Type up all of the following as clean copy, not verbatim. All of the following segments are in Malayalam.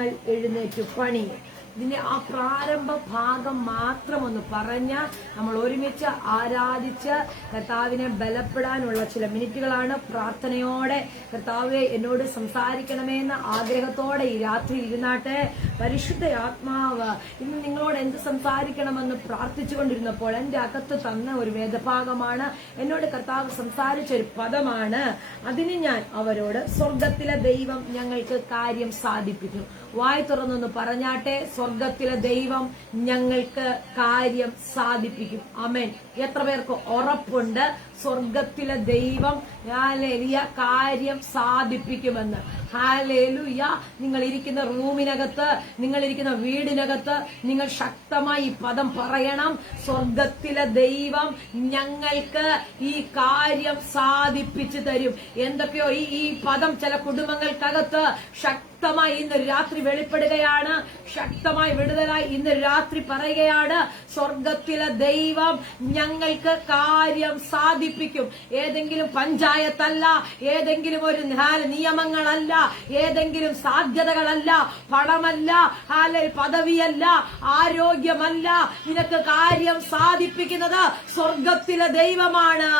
ഞങ്ങൾ എഴുന്നേറ്റ് പണിയും. ഇതിന്റെ ആ പ്രാരംഭ ഭാഗം മാത്രം ഒന്ന് പറഞ്ഞ നമ്മൾ ഒരുമിച്ച് ആരാധിച്ച് കർത്താവിനെ ബലപ്പെടാനുള്ള ചില മിനിറ്റുകളാണ്. പ്രാർത്ഥനയോടെ കർത്താവെ എന്നോട് സംസാരിക്കണമെന്ന ആഗ്രഹത്തോടെ ഈ രാത്രി ഇരുന്നാട്ടെ. പരിശുദ്ധ ആത്മാവ് ഇന്ന് നിങ്ങളോട് എന്ത് സംസാരിക്കണമെന്ന് പ്രാർത്ഥിച്ചുകൊണ്ടിരുന്നപ്പോൾ എന്റെ അകത്ത് തന്ന ഒരു വേദഭാഗമാണ്. എന്നോട് കർത്താവ് സംസാരിച്ച ഒരു പദമാണ്. അതിന് ഞാൻ അവരോട് സ്വർഗത്തിലെ ദൈവം ഞങ്ങൾക്ക് കാര്യം സാധിപ്പിക്കും. വായി തുറന്നൊന്ന് പറഞ്ഞാട്ടെ, സ്വർഗത്തിലെ ദൈവം ഞങ്ങൾക്ക് കാര്യം സാധിപ്പിക്കും. ആമേൻ. എത്ര പേർക്ക് ഉറപ്പുണ്ട് സ്വർഗത്തിലെ ദൈവം ഹല്ലേലൂയ കാര്യം സാധിപ്പിക്കുമെന്ന്? ഹല്ലേലൂയ. നിങ്ങൾ ഇരിക്കുന്ന റൂമിനകത്ത്, നിങ്ങൾ ഇരിക്കുന്ന വീടിനകത്ത് നിങ്ങൾ ശക്തമായി ഈ പദം പറയണം. സ്വർഗത്തിലെ ദൈവം ഞങ്ങൾക്ക് ഈ കാര്യം സാധിപ്പിച്ചു തരും. എന്തൊക്കെയോ ഈ പദം ചില കുടുംബങ്ങൾക്കകത്ത് ശക്തമായി ഇന്ന് രാത്രി വെളിപ്പെടുകയാണ്. ശക്തമായി വിടുതലായി ഇന്ന് രാത്രി പറയുകയാണ്, സ്വർഗത്തിലെ ദൈവം ഞങ്ങൾക്ക് കാര്യം സാധിപ്പിക്കും. ഏതെങ്കിലും പഞ്ചായത്തല്ല, ഏതെങ്കിലും ഒരു നിയമങ്ങളല്ല, ഏതെങ്കിലും സാധ്യതകളല്ല, പണമല്ല, പദവിയല്ല, ആരോഗ്യമല്ല. നിനക്ക് കാര്യം സാധിപ്പിക്കുന്നത് സ്വർഗത്തിലെ ദൈവമാണ്.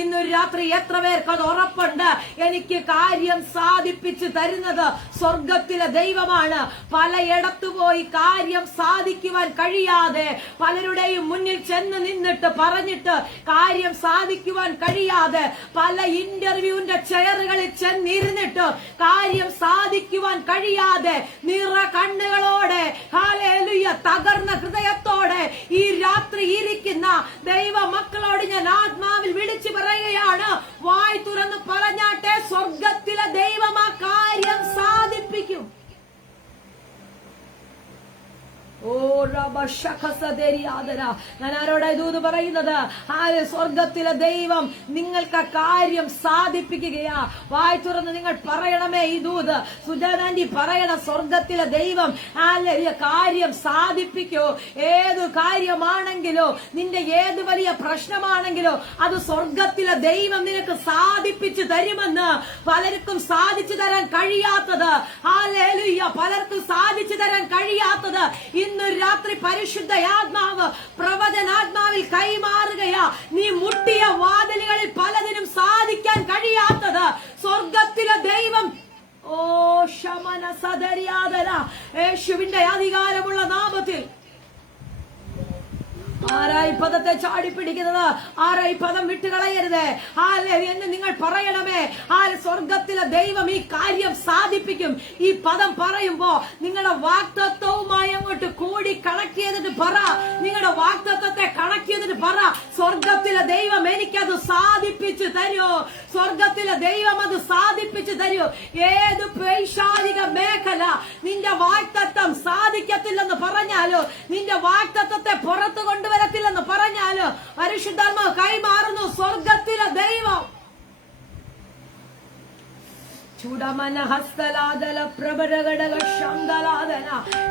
ഇന്നൊരു രാത്രി എത്ര പേർക്ക് അത് ഉറപ്പുണ്ട്? എനിക്ക് കാര്യം സാധിപ്പിച്ചു തരുന്നത് സ്വർഗത്തിലെ ദൈവമാണ്. പലയിടത്തു പോയി കാര്യം സാധിക്കുവാൻ കഴിയാതെ, പലരുടെയും മുന്നിൽ ചെന്ന് നിന്നിട്ട് പറഞ്ഞിട്ട് കാര്യം സാധിക്കുവാൻ കഴിയാതെ, പല ഇന്റർവ്യൂവിന്റെ ചെയറുകളിൽ ചെന്നിരുന്നിട്ട് കാര്യം സാധിക്കുവാൻ കഴിയാതെ, നിറ കണ്ണുകളോടെ ഹല്ലേലൂയ തകർന്ന ഹൃദയത്തോടെ ഈ രാത്രി ഇരിക്കുന്ന ദൈവ മക്കളോട് ഞാൻ ആത്മാവിൽ വിളിച്ചു പറയുകയാണ്, വായി തുറന്ന് പറഞ്ഞാട്ടെ, സ്വർഗത്തിലെ ദൈവം ആ കാര്യം സാധിപ്പിക്കും. ഞാൻ ആരോടാ ദൂത് പറയുന്നത്? സ്വർഗത്തിലെ ദൈവം നിങ്ങൾക്ക് കാര്യം സാധിപ്പിക്കുകയാ. വായി തുറന്ന് നിങ്ങൾ പറയണമേ ഈ ദൂത്. സുജാനാന്റി പറയണം, സ്വർഗത്തിലെ ദൈവം കാര്യം സാധിപ്പിക്കോ. ഏതു കാര്യമാണെങ്കിലോ, നിന്റെ ഏത് വലിയ പ്രശ്നമാണെങ്കിലോ, അത് സ്വർഗത്തിലെ ദൈവം നിനക്ക് സാധിപ്പിച്ചു തരുമെന്ന്. പലർക്കും സാധിച്ചു തരാൻ കഴിയാത്തത്, പലർക്കും സാധിച്ചു തരാൻ കഴിയാത്തത് ഇന്ന് രാത്രി പരിശുദ്ധ ആത്മാവ് പ്രവചനാത്മാവിൽ കൈമാറുകയാ. നീ മുട്ടിയ വാതിലുകളിൽ പലതിനും സാധിക്കാൻ കഴിയാത്തത് സ്വർഗത്തിലെ ദൈവം ശമന സദര്യാദന യേശുവിന്റെ അധികാരമുള്ള നാമത്തിൽ. ആരായി പദത്തെ ചാടിപ്പിടിക്കുന്നത്? ആരായി പദം വിട്ടുകളയരുത്. എന്ന് നിങ്ങൾ പറയണമേ, സ്വർഗത്തിലെ ദൈവം ഈ കാര്യം സാധിപ്പിക്കും. ഈ പദം പറയുമ്പോ നിങ്ങളുടെ വാഗ്ദത്തവുമായി അങ്ങോട്ട് കൂടി കണക്ട് ചെയ്തിട്ട് പറ. നിങ്ങളുടെ വാഗ്ദത്തത്തെ കണക്ട് ചെയ്തിട്ട് പറ, സ്വർഗത്തിലെ ദൈവം എനിക്കത് സാധിപ്പിച്ചു തരൂ. സ്വർഗത്തിലെ ദൈവം അത് സാധിപ്പിച്ചു തരൂ. ഏത് പൈശാചിക മേഖല നിന്റെ വാഗ്ദത്തം സാധിക്കത്തില്ലെന്ന് പറഞ്ഞാലോ, നിന്റെ വാഗ്ദത്തത്തെ പുറത്തു കൊണ്ടുവരത്തില്ലെന്ന് പറഞ്ഞാലോ, പരിശുദ്ധാത്മാവ് കൈമാറുന്നു സ്വർഗത്തിലെ ദൈവം.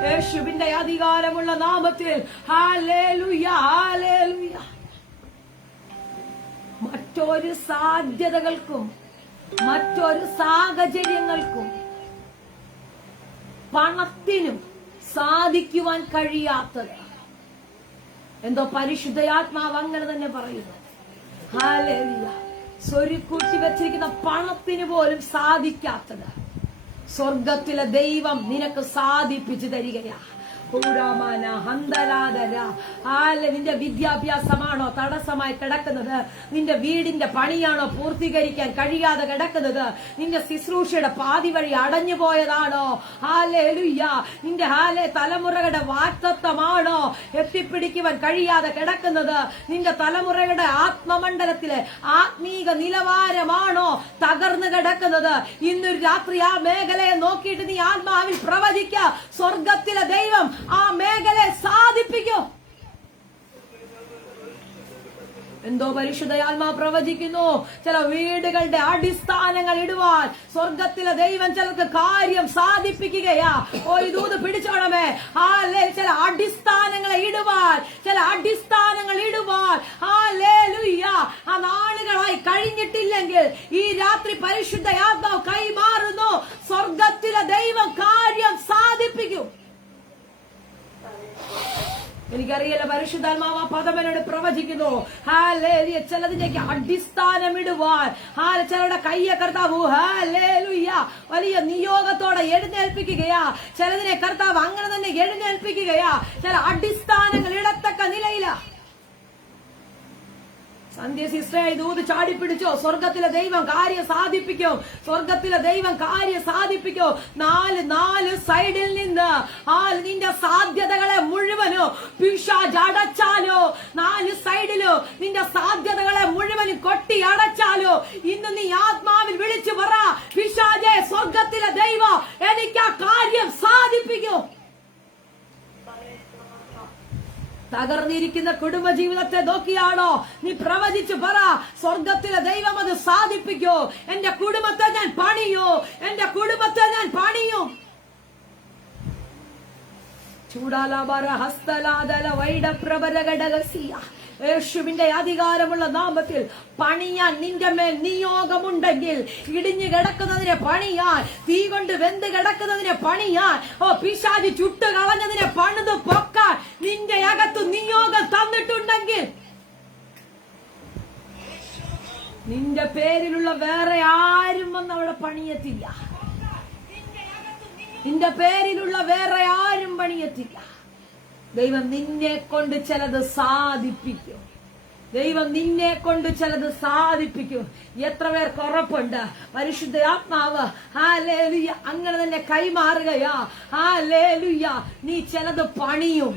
യേശുവിന്റെ അധികാരമുള്ള നാമത്തിൽ ഹല്ലേലൂയ, ഹല്ലേലൂയ. മറ്റൊരു സാധ്യതകൾക്കും മറ്റൊരു സാഹചര്യങ്ങൾക്കും പണത്തിനും സാധിക്കുവാൻ കഴിയാത്തത് എന്തോ പരിശുദ്ധയാത്മാവ് അങ്ങനെ തന്നെ പറയുന്നു. ഹല്ലേലൂയ. സ്വരുക്കൂട്ടി വെച്ചിരിക്കുന്ന പണത്തിന് പോലും സാധിക്കാത്തത് സ്വർഗത്തിലെ ദൈവം നിനക്ക് സാധിപ്പിച്ചു തരികയാ. നിന്റെ വിദ്യാഭ്യാസമാണോ തടസ്സമായി കിടക്കുന്നത്? നിന്റെ വീടിന്റെ പണിയാണോ പൂർത്തീകരിക്കാൻ കഴിയാതെ കിടക്കുന്നത്? നിന്റെ ശുശ്രൂഷയുടെ പാതി വഴി അടഞ്ഞു പോയതാണോ? ഹല്ലേലൂയ. നിന്റെ തലമുറകളുടെ വാഗ്ദത്തമാണോ എത്തിപ്പിടിക്കുവാൻ കഴിയാതെ കിടക്കുന്നത്? നിന്റെ തലമുറയുടെ ആത്മമണ്ഡലത്തിലെ ആത്മീക നിലവാരമാണോ തകർന്നു കിടക്കുന്നത്? ഇന്നൊരു രാത്രി ആ മേഖലയെ നോക്കിയിട്ട് നീ ആത്മാവിൽ പ്രവചിക്ക, സ്വർഗത്തിലെ ദൈവം ആ മേഖലയെ സാധിപ്പിക്കൂ. എന്തോ പരിശുദ്ധയാത്മാ പ്രവചിക്കുന്നു, ചില വീടുകളുടെ അടിസ്ഥാനങ്ങൾ ഇടുവാൻ സ്വർഗത്തിലെ ദൈവം ചിലർക്ക് കാര്യം സാധിപ്പിക്കുകയാ. ഇതൂത് പിടിച്ചോണമേ. ചില അടിസ്ഥാനങ്ങളെ ഇടുവാൻ, ചില അടിസ്ഥാനങ്ങൾ ഇടുവാൻ ആ നാളുകളായി കഴിഞ്ഞിട്ടില്ലെങ്കിൽ ഈ രാത്രി പരിശുദ്ധയാത്മാവ് കൈമാറുന്നു. സ്വർഗത്തിലെ ദൈവം കാര്യം സാധിപ്പിക്കും. എനിക്കറിയില്ല, പരിശുദ്ധാത്മാവ് ആ പദം എന്നോട് പ്രവചിക്കുന്നു. ഹല്ലേലൂയ. ചിലതിലേക്ക് അടിസ്ഥാനമിടുവാൻ ചിലരുടെ കയ്യെ കർത്താവ് ഹല്ലേലൂയ വലിയ നിയോഗത്തോടെ എഴുന്നേൽപ്പിക്കുകയാ. ചിലതിനെ കർത്താവ് അങ്ങനെ തന്നെ എഴുന്നേൽപ്പിക്കുകയാ. ചില അടിസ്ഥാനങ്ങൾ ഇടത്തക്ക നിലയില. സന്ധ്യ സിസ്റ്ററെ ദൂത് ചാടിപ്പിടിച്ചോ. സ്വർഗത്തിലെ ദൈവം കാര്യം സാധിപ്പിക്കും. സ്വർഗത്തിലെ ദൈവം കാര്യം സാധിപ്പിക്കും. നാല് സൈഡിൽ നിന്ന് നിന്റെ സാധ്യതകളെ മുഴുവനോ പിശാച് അടച്ചാലോ, 4 സൈഡിലോ നിന്റെ സാധ്യതകളെ മുഴുവനും കൊട്ടി അടച്ചാലോ, ഇന്ന് നീ ആത്മാവിൽ വിളിച്ചു പറ, പിശാചേ, സ്വർഗത്തിലെ ദൈവം എനിക്ക് ആ കാര്യം സാധിപ്പിക്കും. തകർന്നിരിക്കുന്ന കുടുംബജീവിതത്തെ നോക്കിയാണോ നീ പ്രവചിച്ചു പറ, സ്വർഗത്തിലെ ദൈവം അത് സാധിപ്പിക്കോ. എന്റെ കുടുംബത്തെ ഞാൻ പണിയോ, എന്റെ കുടുംബത്തെ ഞാൻ പണിയും. ചൂടാലാബാര ഹസ്തലാദല വൈഡപ്രബരഘടകസിയ. യേശുവിന്റെ അധികാരമുള്ള നാമത്തിൽ പണിയാൻ നിന്റെ മേൽ നിയോഗമുണ്ടെങ്കിൽ, ഇടിഞ്ഞു കിടക്കുന്നതിനെ പണിയാൻ, തീ കൊണ്ട് വെന്ത് കിടക്കുന്നതിനെ പണിയാൻ, പിശാച് ചുട്ടു കളഞ്ഞതിനെ പണിത് പൊക്കാൻ നിന്റെ അകത്ത് നിയോഗം തന്നിട്ടുണ്ടെങ്കിൽ, നിന്റെ പേരിലുള്ള വേറെ ആരും വന്ന് അവിടെ പണിയത്തില്ല. നിന്റെ പേരിലുള്ള വേറെ ആരും പണിയത്തില്ല. ദൈവം നിന്നെ കൊണ്ട് ചിലത് സാധിപ്പിക്കും. ദൈവം നിന്നെ കൊണ്ട് ചിലത് സാധിപ്പിക്കും. എത്ര പേർക്ക് ഉറപ്പുണ്ട്? പരിശുദ്ധ ആത്മാവ് ഹല്ലേലൂയ അങ്ങനെ തന്നെ കൈമാറുകയാ. ഹല്ലേലൂയ. നീ ചിലത് പണിയും,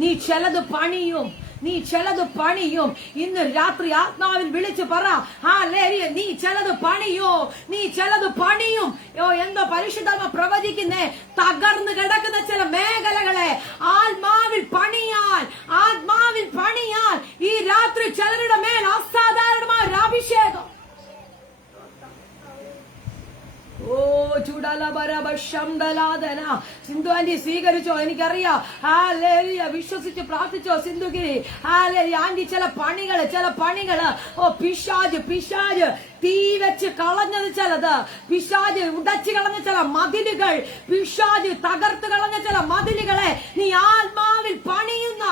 നീ ചിലത് പണിയും, നീ ചിലത് പണിയും. ഇന്ന് രാത്രി ആത്മാവിൽ വിളിച്ചു പറ, ഹല്ലേലൂയ, നീ ചിലത് പണിയോ, നീ ചിലത് പണിയും. എന്തോ പരിശുദ്ധാത്മ പ്രവചിക്കുന്നേ, തകർന്നു കിടക്കുന്ന ചില മേഖലകളെ ആത്മാവിൽ പണിയാൻ, ആത്മാവിൽ പണിയാൻ ഈ രാത്രി ചിലരുടെ മേൽ അസാധാരണമായ ഒരു അഭിഷേകം. ഓ ചൂടാലബരബശംദലാദന. സിന്ധു ആന്റി സ്വീകരിച്ചോ? എനിക്കറിയാം. ഹല്ലേലൂയ. വിശ്വസിച്ച് പ്രാർത്ഥിച്ചോ സിന്ധുഗിരി? ഹല്ലേലൂയ. ആന്റി ചില പണികള് പിശാജ് തീ വെച്ച് കളഞ്ഞത് ചിലത്, പിശാജ് ഉടച്ചു കളഞ്ഞ ചില മതിലുകൾ, പിശാജ് തകർത്ത് കളഞ്ഞ ചില മതിലുകളെ നീ ആത്മാവിൽ പണിയുന്ന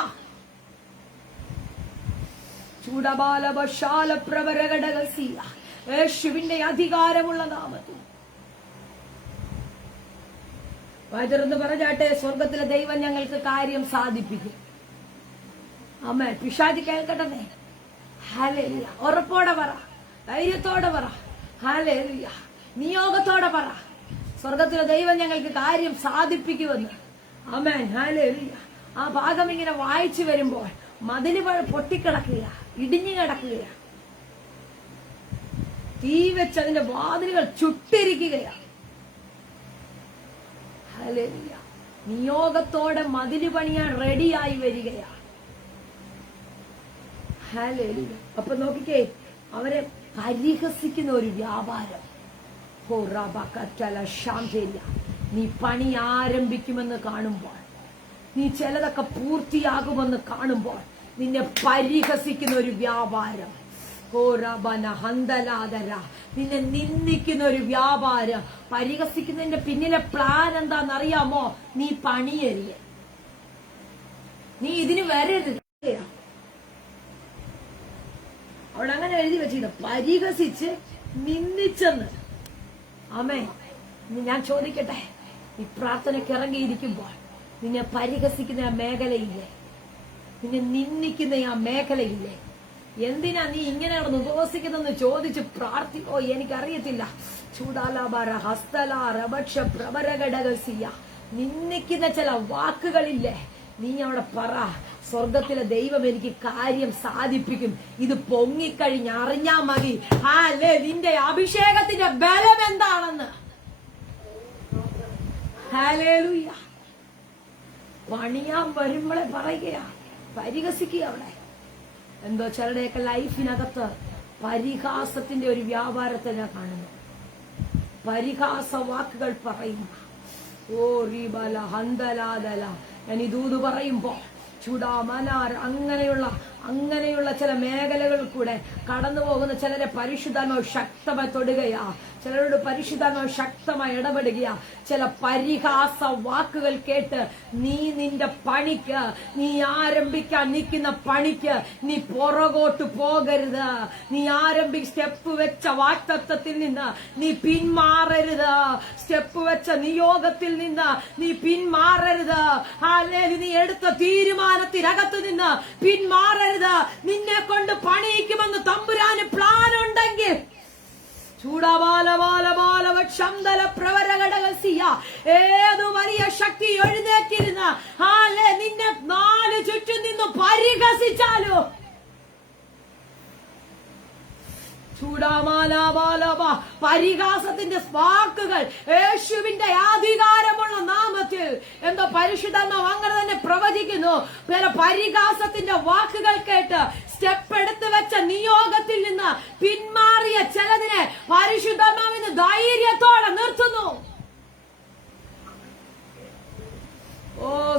ചൂടബാലബശാല പ്രവരഘടകസിയ. യേശുവിന്റെ അധികാരമുള്ള നാമത്തിൽ വചനം പറഞ്ഞാട്ടെ, സ്വർഗത്തിലെ ദൈവം ഞങ്ങൾക്ക് കാര്യം സാധിപ്പിക്കും. ആമേൻ. പിശാച് കേൾക്കട്ടെ. ഹല്ലേലൂയ. ഉറപ്പോടെ പറ, ധൈര്യത്തോടെ പറ, ഹല്ലേലൂയ, നിയോഗത്തോടെ പറ, സ്വർഗത്തിലെ ദൈവം ഞങ്ങൾക്ക് കാര്യം സാധിപ്പിക്കുമെന്ന്. ആമേൻ. ഹല്ലേലൂയ. ആ ഭാഗം ഇങ്ങനെ വായിച്ചു വരുമ്പോൾ മതില് പൊട്ടിക്കിടക്കുക, ഇടിഞ്ഞു കിടക്കുക, തീ വെച്ച് അതിന്റെ വാതിലുകൾ ചുട്ടിരിക്കുകയാണ്. ഹല്ലേലൂയ. നിയോഗത്തോടെ മതില് പണിയാൻ റെഡിയായി വരികയാണ്. ഹല്ലേലൂയ. അപ്പൊ നോക്കിക്കേ, അവരെ പരിഹസിക്കുന്ന ഒരു വ്യാപാരം. നീ പണി ആരംഭിക്കുമെന്ന് കാണുമ്പോൾ, നീ ചിലതൊക്കെ പൂർത്തിയാകുമെന്ന് കാണുമ്പോൾ നിന്നെ പരിഹസിക്കുന്ന ഒരു വ്യാപാരം. നിന്നെ നിന്ദിക്കുന്ന ഒരു വ്യാപാരം. പരിഹസിക്കുന്നതിന്റെ പിന്നിലെ പ്ലാൻ എന്താണെന്നറിയാമോ? നീ പണിയരുത്, നീ ഇതിന് വരരുത്. അവിടെ അങ്ങനെ എഴുതി വെച്ചിരുന്നു, പരിഹസിച്ച് നിന്ദിച്ചെന്ന്. ആമേൻ. ഞാൻ ചോദിക്കട്ടെ, ഈ പ്രാർത്ഥനയ്ക്ക് ഇറങ്ങിയിരിക്കുമ്പോൾ നിന്നെ പരിഹസിക്കുന്ന ആ മേഖലയില്ലേ, നിന്നെ നിന്ദിക്കുന്ന ആ മേഖലയില്ലേ, എന്തിനാ നീ ഇങ്ങനെ ഉപവസിക്കുന്നെന്ന് ചോദിച്ച് പ്രാർത്ഥിക്കോ? എനിക്കറിയത്തില്ല. ചൂടാലാബാര ഹസ്തലാ രഭക്ഷ പ്രബരഘടകസിയ. നിന്ദിക്കുന്ന ചില വാക്കുകളില്ലേ, നീ അവിടെ പറ, സ്വർഗത്തിലെ ദൈവം എനിക്ക് കാര്യം സാധിപ്പിക്കും. ഇത് പൊങ്ങിക്കഴിഞ്ഞ് അറിഞ്ഞാ മതി നിന്റെ അഭിഷേകത്തിന്റെ ബലം എന്താണെന്ന്. ഹല്ലേലൂയ. പണിയാൻ വരുമ്പോഴേ പറയുകയാ, പരിഹസിക്കുക. അവിടെ എന്തോ ചിലരുടെയൊക്കെ ലൈഫിനകത്ത് പരിഹാസത്തിന്റെ ഒരു വ്യാപാരത്തെ ഞാൻ കാണുന്നു. പരിഹാസ വാക്കുകൾ പറയുന്ന ഞാൻ ഇതൂത് പറയുമ്പോ ചുടാമനാർ അങ്ങനെയുള്ള അങ്ങനെയുള്ള ചില മേഖലകളിൽ കൂടെ കടന്നു പോകുന്ന ചിലരെ പരിശുദ്ധാത്മാവ് ശക്തമായി തൊടുകയാ. ചിലരോട് പരിശുദ്ധാത്മാവ് ശക്തമായി ഇടപെടുകയാ. ചില പരിഹാസ വാക്കുകൾ കേട്ട് നീ നിന്റെ പണിക്ക്, നീ ആരംഭിക്കാൻ നിൽക്കുന്ന പണിക്ക് നീ പുറകോട്ട് പോകരുത്. നീ സ്റ്റെപ്പ് വെച്ച വാക്തത്വത്തിൽ നിന്ന് നീ പിന്മാറരുത്. സ്റ്റെപ്പ് വെച്ച നിയോഗത്തിൽ നിന്ന് നീ പിന്മാറരുത്. അല്ലെങ്കിൽ നീ എടുത്ത തീരുമാനത്തിനകത്ത് നിന്ന് പിന്മാറരുത്. നിന്നെ കൊണ്ട് പണിയിക്കുമെന്ന് തമ്പുരാന് പ്ലാൻ ഉണ്ടെങ്കിൽ ഏതു വലിയ ശക്തി എഴുന്നേറ്റിരുന്ന നിന്നെ നാല് ചുറ്റും നിന്ന് പരിഹസിച്ചാലോ, പരിഹാസത്തിന്റെ വാക്കുകൾ യേശുവിന്റെ അധികാരമുള്ള നാമത്തിൽ എന്തോ പരിശുദ്ധാത്മാവ് അങ്ങനെ തന്നെ പ്രവചിക്കുന്നു. പരിഹാസത്തിന്റെ വാക്കുകൾ കേട്ട് സ്റ്റെപ്പ് എടുത്തു വെച്ച നിയോഗത്തിൽ നിന്ന് പിന്മാറിയ ചിലതിനെ പരിശുദ്ധാത്മാവിന് ധൈര്യത്തോടെ നിർത്തുന്നു.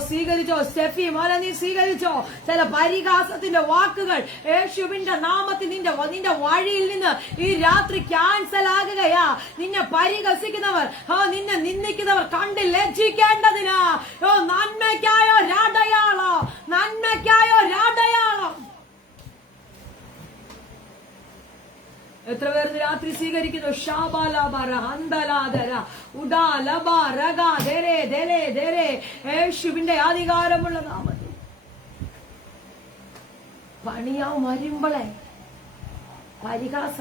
സ്വീകരിച്ചോ സ്റ്റെഫി മോനെ, നീ സ്വീകരിച്ചോ. ചില പരിഹാസത്തിന്റെ വാക്കുകൾ യേശുവിന്റെ നാമത്തിൽ നിന്റെ വഴിയിൽ നിന്ന് ഈ രാത്രി ക്യാൻസൽ ആകുകയാ. നിന്നെ പരിഹസിക്കുന്നവർ, നിന്നെ നിന്ദിക്കുന്നവർ കണ്ട് ലജ്ജിക്കേണ്ടതിനാ. നന്മയ്ക്കായോ രാടയാളോ, നന്മയ്ക്കായോ രാടയാളം. എത്ര പേർ രാത്രി സ്വീകരിക്കുന്നു? യേശുവിന്റെ അധികാരമുള്ള നാമത്തിൽ പണിയാവും വരുമ്പോളെ പരിഹാസ.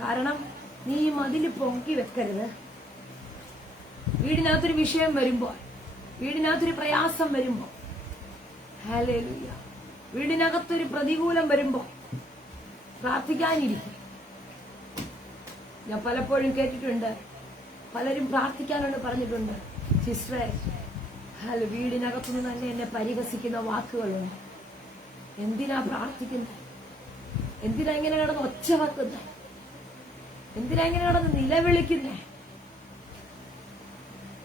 കാരണം നീ മതില് പൊങ്കി വെക്കരുത്. വീടിനകത്തൊരു വിഷയം വരുമ്പോൾ, വീടിനകത്തൊരു പ്രയാസം വരുമ്പോ, ഹല്ലേലൂയ, വീടിനകത്തൊരു പ്രതികൂലം വരുമ്പോ പ്രാർത്ഥിക്കാനിരിക്കും. ഞാൻ പലപ്പോഴും കേട്ടിട്ടുണ്ട്, പലരും പ്രാർത്ഥിക്കാനോട് പറഞ്ഞിട്ടുണ്ട്, സിസ്റ്ററെ വീടിനകത്തുനിന്ന് തന്നെ എന്നെ പരിഹസിക്കുന്ന വാക്കുകളുണ്ട്. എന്തിനാ പ്രാർത്ഥിക്കുന്നത്? എന്തിനാ ഇങ്ങനെ കിടന്ന് ഒച്ച വെക്കുന്നത്? എന്തിനാ ഇങ്ങനെ കിടന്ന് നിലവിളിക്കുന്നേ?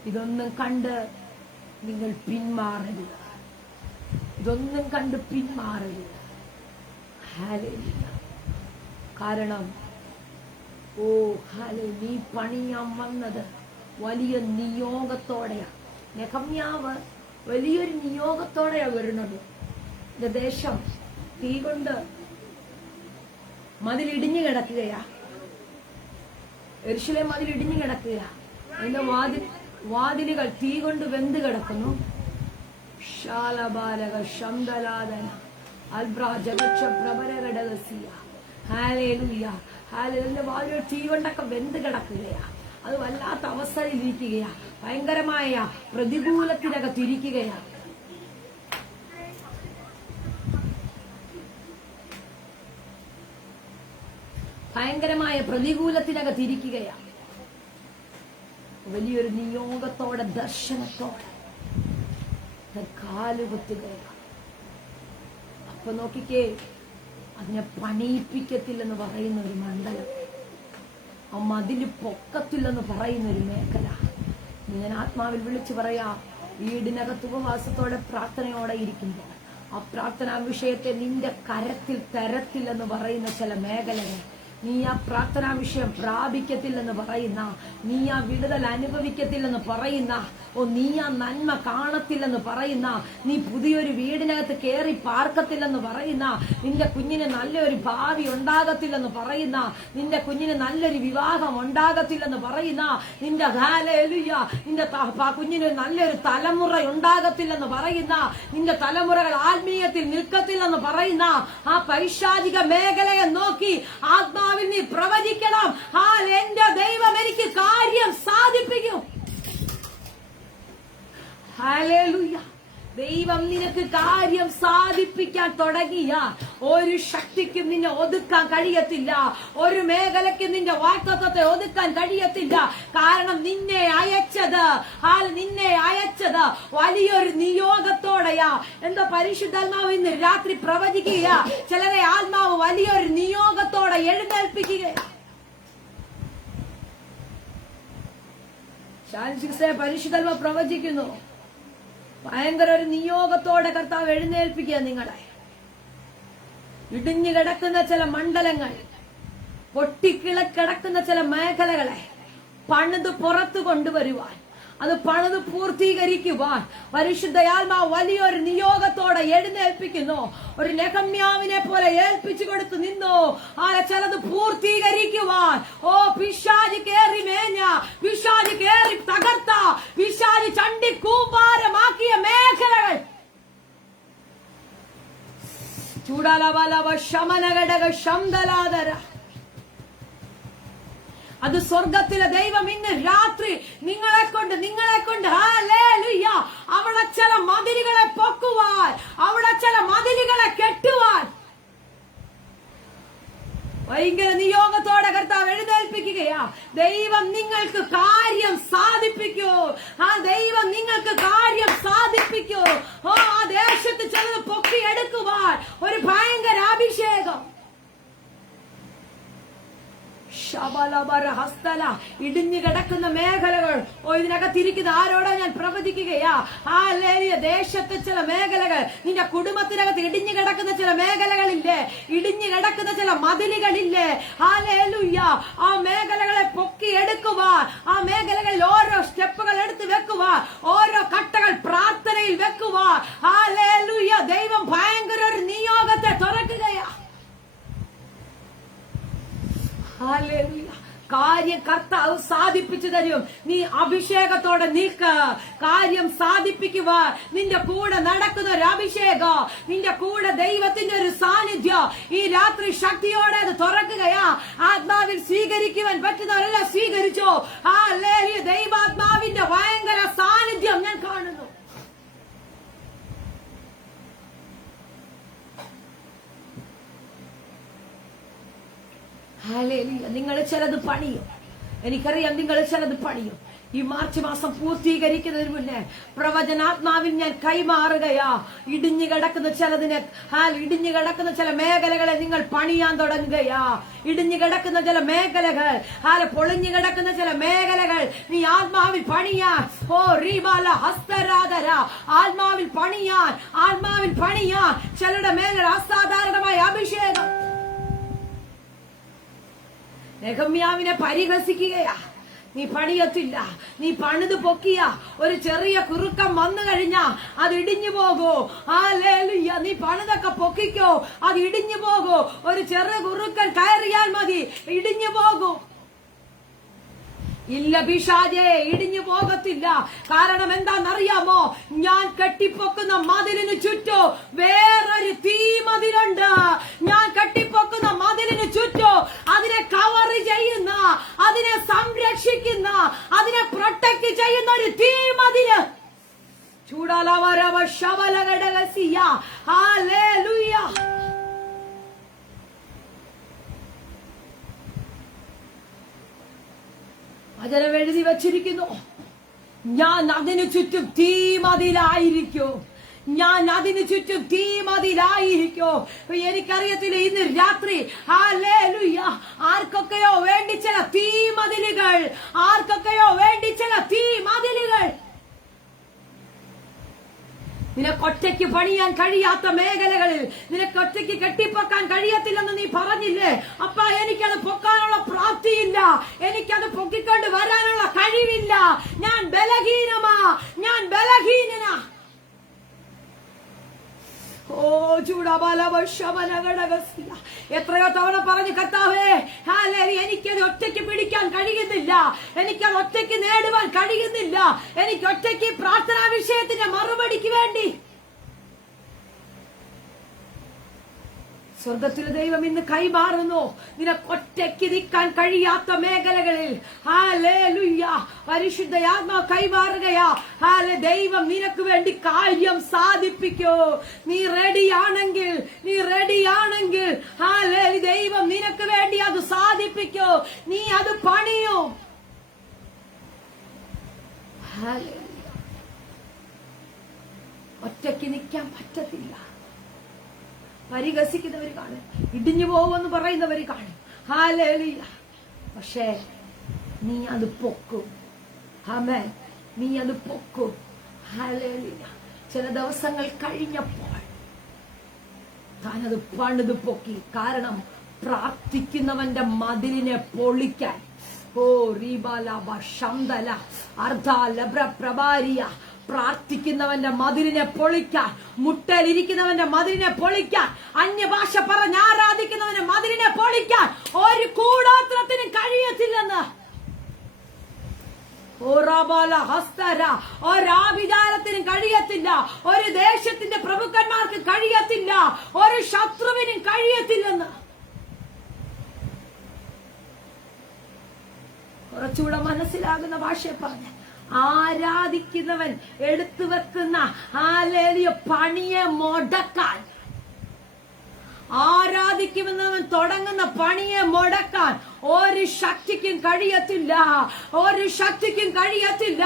ഇതൊന്നും കണ്ട് നിങ്ങൾ പിന്മാറരുത്. ഇതൊന്നും കണ്ട് പിന്മാറരുത്. ഹല്ലേലൂയ. കാരണം നീ പണിയാൻ വന്നത് വലിയ നിയോഗത്തോടെയാ. നെഹമ്യാവ് വലിയൊരു നിയോഗത്തോടെയാ വരുന്നത്. ദേശം തീ കൊണ്ട് മതിലിടിഞ്ഞു കിടക്കുകയാ. യെരൂശലേം മതിലിടിഞ്ഞു കിടക്കുകയാ. അതിന്റെ വാതിലുകൾ തീ കൊണ്ട് വെന്ത് കിടക്കുന്നു. ശാലബാലക ശംദലാദന അൽബ്രാ ജഗക്ഷ പ്രബരഘടകസിയ. ഹല്ലേലൂയ. ഹാലലിന്റെ വാതിൽ തീ കൊണ്ടൊക്കെ വെന്ത് കിടക്കുകയാ. അത് വല്ലാത്ത അവസ്ഥയിലിരിക്കുകയാ. ഭയങ്കരമായ പ്രതികൂലത്തിനകത്തിരിക്കുകയാ. ഭയങ്കരമായ പ്രതികൂലത്തിനകത്തിരിക്കുകയാ. വലിയൊരു നിയോഗത്തോടെ, ദർശനത്തോടെ കാലുകുത്തുകയാ. അപ്പൊ നോക്കിക്കേ, അതിനെ പണിയിപ്പിക്കത്തില്ലെന്ന് പറയുന്ന ഒരു മണ്ഡലം, ആ മതില് പൊക്കത്തില്ലെന്ന് പറയുന്ന ഒരു മേഖല. ഞാൻ ആത്മാവിൽ വിളിച്ചു പറയാ, വീടിനകത്ത് ഉപവാസത്തോടെ പ്രാർത്ഥനയോടെ ഇരിക്കുമ്പോൾ ആ പ്രാർത്ഥനാ വിഷയത്തെ നിന്റെ കരത്തിൽ തരത്തില്ലെന്ന് പറയുന്ന ചില മേഖലകൾ, നീ ആ പ്രാർത്ഥനാ വിഷയം പ്രാപിക്കത്തില്ലെന്ന് പറയുന്ന, നീ ആ വിടുതൽ അനുഭവിക്കത്തില്ലെന്ന് പറയുന്ന, നീ ആ നന്മ കാണത്തില്ലെന്ന് പറയുന്ന, നീ പുതിയൊരു വീടിനകത്ത് കയറി പാർക്കത്തില്ലെന്ന് പറയുന്ന, നിന്റെ കുഞ്ഞിന് നല്ലൊരു ഭാവി ഉണ്ടാകത്തില്ലെന്ന് പറയുന്ന, നിന്റെ കുഞ്ഞിന് നല്ലൊരു വിവാഹം ഉണ്ടാകത്തില്ലെന്ന് പറയുന്ന, നിന്റെ നിന്റെ കുഞ്ഞിന് നല്ലൊരു തലമുറ ഉണ്ടാകത്തില്ലെന്ന് പറയുന്ന, നിന്റെ തലമുറകൾ ആത്മീയത്തിൽ നിൽക്കത്തില്ലെന്ന് പറയുന്ന ആ പൈശാചിക മേഖലയെ നോക്കി ആത്മാവിൽ നീ പ്രവചിക്കണം. എന്റെ ദൈവം എനിക്ക് കാര്യം സാധിപ്പിക്കും. ഹല്ലേലൂയ. ദൈവം നിനക്ക് കാര്യം സാധിപ്പിക്കാൻ തുടങ്ങിയ ഒരു ശക്തിക്കും നിന്നെ ഒതുക്കാൻ കഴിയത്തില്ല. ഒരു മേഖലയ്ക്ക് നിന്റെ വാക്തത്വത്തെ ഒതുക്കാൻ കഴിയത്തില്ല. കാരണം നിന്നെ അയച്ചത് വലിയൊരു നിയോഗത്തോടെയാ. എന്താ പരിശുദ്ധാത്മാവ് ഇന്ന് രാത്രി പ്രവചിക്കുക, ചിലരെ ആത്മാവ് വലിയൊരു നിയോഗത്തോടെ എഴുന്നേൽപ്പിക്കുക. പരിശുദ്ധാത്മാവ് പ്രവചിക്കുന്നു, ഭയങ്കര ഒരു നിയോഗത്തോടെ കർത്താവ് എഴുന്നേൽപ്പിക്കുക നിങ്ങളെ. ഇടിഞ്ഞു കിടക്കുന്ന ചില മണ്ഡലങ്ങൾ, പൊട്ടിക്കിടക്കുന്ന ചില മേഖലകളെ പണിത് പുറത്തു കൊണ്ടുവരുവാൻ, അത് പണിത് പൂർത്തീകരിക്കുവാൻ പരിശുദ്ധയാത്മാവ് വലിയൊരു നിയോഗത്തോടെ എഴുന്നേൽപ്പിക്കുന്നു. ഒരു നെഹമ്യാവിനെ പോലെ ഏൽപ്പിച്ചു കൊടുത്തു നിന്നു ചിലത് പൂർത്തീകരിക്കുവാൻ. ഓ പിശാച് കേറി മേഞ്ഞ, പിശാച് കേറി തകർത്ത, പിശാച് ചണ്ടി കൂമ്പാരമാക്കിയ മേഖലകൾ ചൂടാലവലവ ശമനഘടക ശംദലാദര, അത് സ്വർഗത്തിലെ ദൈവം ഇന്ന് രാത്രി നിങ്ങളെ കൊണ്ട് ഹല്ലേലൂയ അവിടെ ചില മതിലുകളെ പൊക്കുവാൻ, അവിടെ ചില മതിലുകളെ കെട്ടുവാൻ ഭയങ്കര നിയോഗത്തോടെ കർത്താവ് എഴുന്നേൽപ്പിക്കുകയാ. ദൈവം നിങ്ങൾക്ക് കാര്യം സാധിപ്പിക്കൂ. ദൈവം നിങ്ങൾക്ക് കാര്യം സാധിപ്പിക്കൂ. ആ ദേശത്ത് ചിലത് പൊക്കിയെടുക്കുവാൻ ഒരു ഭയങ്കര അഭിഷേകം. ഇടിഞ്ഞു കിടക്കുന്ന മേഖലകൾ, ഇതിനകത്തിരിക്കുന്ന ആരോടോ ഞാൻ പ്രവചിക്കുകയാ. ദേശത്തെ ചില മേഖലകൾ, നിന്റെ കുടുംബത്തിനകത്ത് ഇടിഞ്ഞു കിടക്കുന്ന ചില മേഖലകളില്ലേ, ഇടിഞ്ഞു കിടക്കുന്ന ചില മതിലുകളില്ലേ, ഹല്ലേലൂയ ആ മേഖലകളെ പൊക്കിയെടുക്കുവാൻ, ആ മേഖലകളിൽ ഓരോ സ്റ്റെപ്പുകൾ എടുത്ത് വെക്കുവാൻ, ഓരോ കട്ടകൾ പ്രാർത്ഥനയിൽ വെക്കുവാൻ, ഹല്ലേലൂയ ദൈവം ഭയങ്കര ഒരു നിയോഗത്തെ തുറക്കുകയാ. കാര്യം കർത്താവ് സാധിപ്പിച്ചു തരും. നീ അഭിഷേകത്തോടെ നിൽക്ക. കാര്യം സാധിപ്പിക്കുക. നിന്റെ കൂടെ നടക്കുന്ന ഒരു അഭിഷേകം, നിന്റെ കൂടെ ദൈവത്തിന്റെ ഒരു സാന്നിധ്യം ഈ രാത്രി ശക്തിയോടെ അത് തുറക്കുകയാ. ആത്മാവിൽ സ്വീകരിക്കുവാൻ പറ്റുന്നവരെല്ലാം സ്വീകരിച്ചോ. ദൈവാത്മാവിന്റെ ഭയങ്കര സാന്നിധ്യം ഞാൻ കാണുന്നു. നിങ്ങൾ ചിലത് പണിയും, എനിക്കറിയാം നിങ്ങൾ ചിലത് പണിയും. ഈ മാർച്ച് മാസം പൂർത്തീകരിക്കുന്നതിന് മുന്നേ പ്രവചനാത്മാവിൽ ഞാൻ കൈമാറുകയാ. ഇടിഞ്ഞു കിടക്കുന്ന ചില മേഖലകളെ നിങ്ങൾ പണിയാൻ തുടങ്ങുകയാ. ഇടിഞ്ഞു കിടക്കുന്ന ചില മേഖലകൾ, പൊളിഞ്ഞു കിടക്കുന്ന ചില മേഖലകൾ നീ ആത്മാവിൽ പണിയാൻ. ഓ റീബാല ഹസ്തരാധര, ആത്മാവിൽ പണിയാൻ ചിലരുടെ മേലെ അസാധാരണമായ അഭിഷേകം. നെഹമ്യാവിനെ പരിഹസിക്കുകയാ. നീ പണിയത്തില്ല, നീ പണിത് പൊക്കിയ ഒരു ചെറിയ കുറുക്കം വന്നു കഴിഞ്ഞാ അത് ഇടിഞ്ഞു പോകൂ. ഹല്ലേലൂയ നീ പണിതൊക്കെ പൊക്കിക്കോ, അത് ഇടിഞ്ഞു പോകൂ. ഒരു ചെറിയ കുറുക്കൻ കയറിയാൽ മതി, ഇടിഞ്ഞു പോകൂ. ഇല്ല പിശാചേ, ഇടിഞ്ഞു പോകത്തില്ല. കാരണം എന്താണെന്നറിയാമോ? ഞാൻ കെട്ടിപ്പൊക്കുന്ന മതിലിന് ചുറ്റും വേറൊരു തീമതിലുണ്ട്. ഞാൻ കെട്ടിപ്പൊക്കുന്ന മതിലിന് ചുറ്റും അതിനെ കവർ ചെയ്യുന്ന, അതിനെ സംരക്ഷിക്കുന്ന, അതിനെ പ്രൊട്ടക്ട് ചെയ്യുന്ന ഒരു തീമതില്. ചൂടാലവരവ ശവലഘടകസിയ. ഹല്ലേലൂയ. വചനം എഴുതി വച്ചിരിക്കുന്നു, ഞാൻ അതിനു ചുറ്റും തീമതിലായിരിക്കും. ഞാൻ അതിനു ചുറ്റും തീമതിലായിരിക്കും. എനിക്കറിയത്തില്ല ഇന്ന് രാത്രി ഹല്ലേലൂയ ആർക്കൊക്കെയോ വേണ്ടി ചില തീമതിലുകൾ, ആർക്കൊക്കെയോ വേണ്ടി ചില തീമതിലുകൾ. നിനക്കൊറ്റയ്ക്ക് പണിയാൻ കഴിയാത്ത മേഖലകളിൽ, നിനക്കൊറ്റയ്ക്ക് കെട്ടിപ്പൊക്കാൻ കഴിയത്തില്ലെന്ന് നീ പറഞ്ഞില്ലേ? അപ്പ എനിക്കത് പൊക്കാനുള്ള പ്രാപ്തിയില്ല, എനിക്കത് പൊക്കിക്കൊണ്ട് വരാനുള്ള കഴിവില്ല. ഞാൻ ബലഹീനനാ. ഓ ചൂടാബാലവശമനഘടകസിയ. എത്രയോ തവണ പറഞ്ഞു കർത്താവേ, എനിക്കത് ഒറ്റയ്ക്ക് പിടിക്കാൻ കഴിയുന്നില്ല, എനിക്കത് ഒറ്റയ്ക്ക് നേടുവാൻ കഴിയുന്നില്ല, എനിക്ക് ഒറ്റയ്ക്ക് പ്രാർത്ഥനാ വിഷയത്തിന്റെ മറുപടിക്ക് വേണ്ടി. സ്വർഗത്തിലെ ദൈവം ഇന്ന് കൈമാറുന്നു. നിനക്കൊറ്റയ്ക്ക് നിൽക്കാൻ കഴിയാത്ത മേഖലകളിൽ ഹല്ലേലൂയ പരിശുദ്ധയാത്മാവ് കൈമാറുകയാ. ദൈവം നിനക്ക് വേണ്ടി കാര്യം സാധിപ്പിക്കൂ. നീ റെഡിയാണെങ്കിൽ ദൈവം നിനക്ക് വേണ്ടി അത് സാധിപ്പിക്കൂ. നീ അത് പണിയൂ. ഒറ്റയ്ക്ക് നിൽക്കാൻ പറ്റത്തില്ല. പരിഹസിക്കുന്നവർ കാണും, ഇടിഞ്ഞു പോകുമെന്ന് പറയുന്നവർ കാണും. ഹല്ലേലൂയ. പക്ഷേ നീ അത് പൊക്കും. ആമേൻ. നീ അത് പൊക്കും. ഹല്ലേലൂയ. ചില ദിവസങ്ങൾ കഴിഞ്ഞപ്പോൾ താനത് പണിത് പൊക്കി. കാരണം പ്രാർത്ഥിക്കുന്നവന്റെ മതിലിനെ പൊളിക്കാൻ. ഓ റീബാലാബ ശംദല അർദ്ധ ലബ്ര പ്രഭാരിയ. പ്രാർത്ഥിക്കുന്നവന്റെ മതിലിനെ പൊളിക്കാൻ, മുട്ടയിലിരിക്കുന്നവന്റെ മതിലിനെ പൊളിക്കാൻ, അന്യഭാഷ പറഞ്ഞ് ആരാധിക്കുന്നവന്റെ മതിലിനെ പൊളിക്കാൻ ഒരു കൂടാത്രത്തിനും കഴിയത്തില്ലെന്ന്. ഒരാഭിചാരത്തിനും കഴിയത്തില്ല, ഒരു ദേശത്തിന്റെ പ്രഭുക്കന്മാർക്ക് കഴിയത്തില്ല, ഒരു ശത്രുവിനും കഴിയത്തില്ലെന്ന്. കുറച്ചുകൂടെ മനസ്സിലാകുന്ന ഭാഷയെ പറഞ്ഞ ആരാധിക്കുന്നവൻ എടുത്തു വെക്കുന്ന പണിയെ മുടക്കാൻ, ആരാധിക്കുമെന്നവൻ തുടങ്ങുന്ന പണിയെ മുടക്കാൻ ഒരു ശക്തിക്കും കഴിയത്തില്ല, ഒരു ശക്തിക്കും കഴിയത്തില്ല.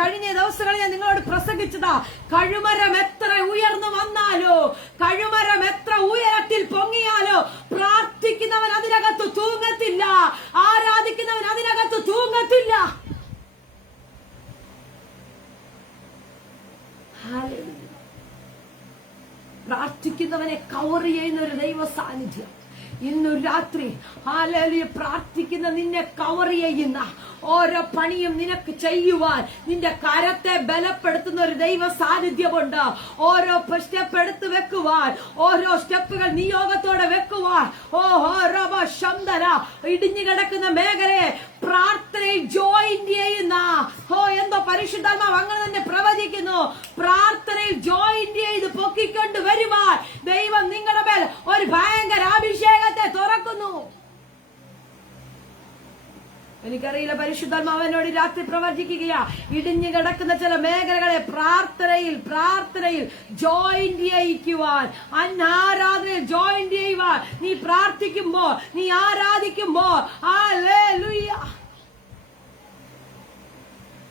കഴിഞ്ഞ ദിവസങ്ങളിൽ ഞാൻ നിങ്ങളോട് പ്രസംഗിച്ചതാ, കഴുമരം എത്ര ഉയർന്നു വന്നാലോ, കഴുമരം എത്ര ഉയരത്തിൽ പൊങ്ങിയാലോ, പ്രാർത്ഥിക്കുന്നവൻ അതിനകത്ത് തൂങ്ങത്തില്ല, ആരാധിക്കുന്നവൻ അതിനകത്ത് തൂങ്ങത്തില്ല. പ്രാർത്ഥിക്കുന്നവനെ കവർ ചെയ്യുന്ന ഒരു ദൈവ സാന്നിധ്യം ഇന്നു രാത്രി ഹല്ലേലൂയ. പ്രാർത്ഥിക്കുന്ന നിന്നെ കവർ ചെയ്യുന്ന ഓരോ പണിയും നിനക്ക് ചെയ്യുവാൻ നിന്റെ കരത്തെ ബലപ്പെടുത്തുന്ന ഒരു ദൈവ സാന്നിധ്യമുണ്ട്. ഓരോ സ്റ്റെപ്പ് എടുത്ത് വെക്കുവാൻ, ഓരോ സ്റ്റെപ്പുകൾ നിയോഗത്തോടെ വെക്കുവാൻ. ശബ്ദന ഇടിഞ്ഞു കിടക്കുന്ന മേഖലയെ പ്രാർത്ഥനയിൽ ജോയിൻ ചെയ്യുന്ന എന്തോ പരിശുദ്ധാത്മാവ് അങ്ങനെ തന്നെ പ്രവചിക്കുന്നു. പ്രാർത്ഥനയിൽ ജോയിൻ ചെയ്ത് പൊക്കിക്കൊണ്ട് വരുവാൻ ദൈവം നിങ്ങളുടെ മേൽ ഒരു ഭയങ്കര അഭിഷേകത്തെ തുറക്കുന്നു. എനിക്കറിയില്ല, പരിശുദ്ധാത്മാവനോട് രാത്രി പ്രവർത്തിക്കുകയാ. ഇടിഞ്ഞു കിടക്കുന്ന ചില മേഖലകളെ പ്രാർത്ഥനയിൽ ജോയിന്റ് ചെയ്യിക്കുവാൻ, ആരാധനയിൽ ജോയിന്റ് ചെയ്യുവാൻ. നീ പ്രാർത്ഥിക്കുമ്പോ, നീ ആരാധിക്കുമ്പോ ഹല്ലേലൂയ,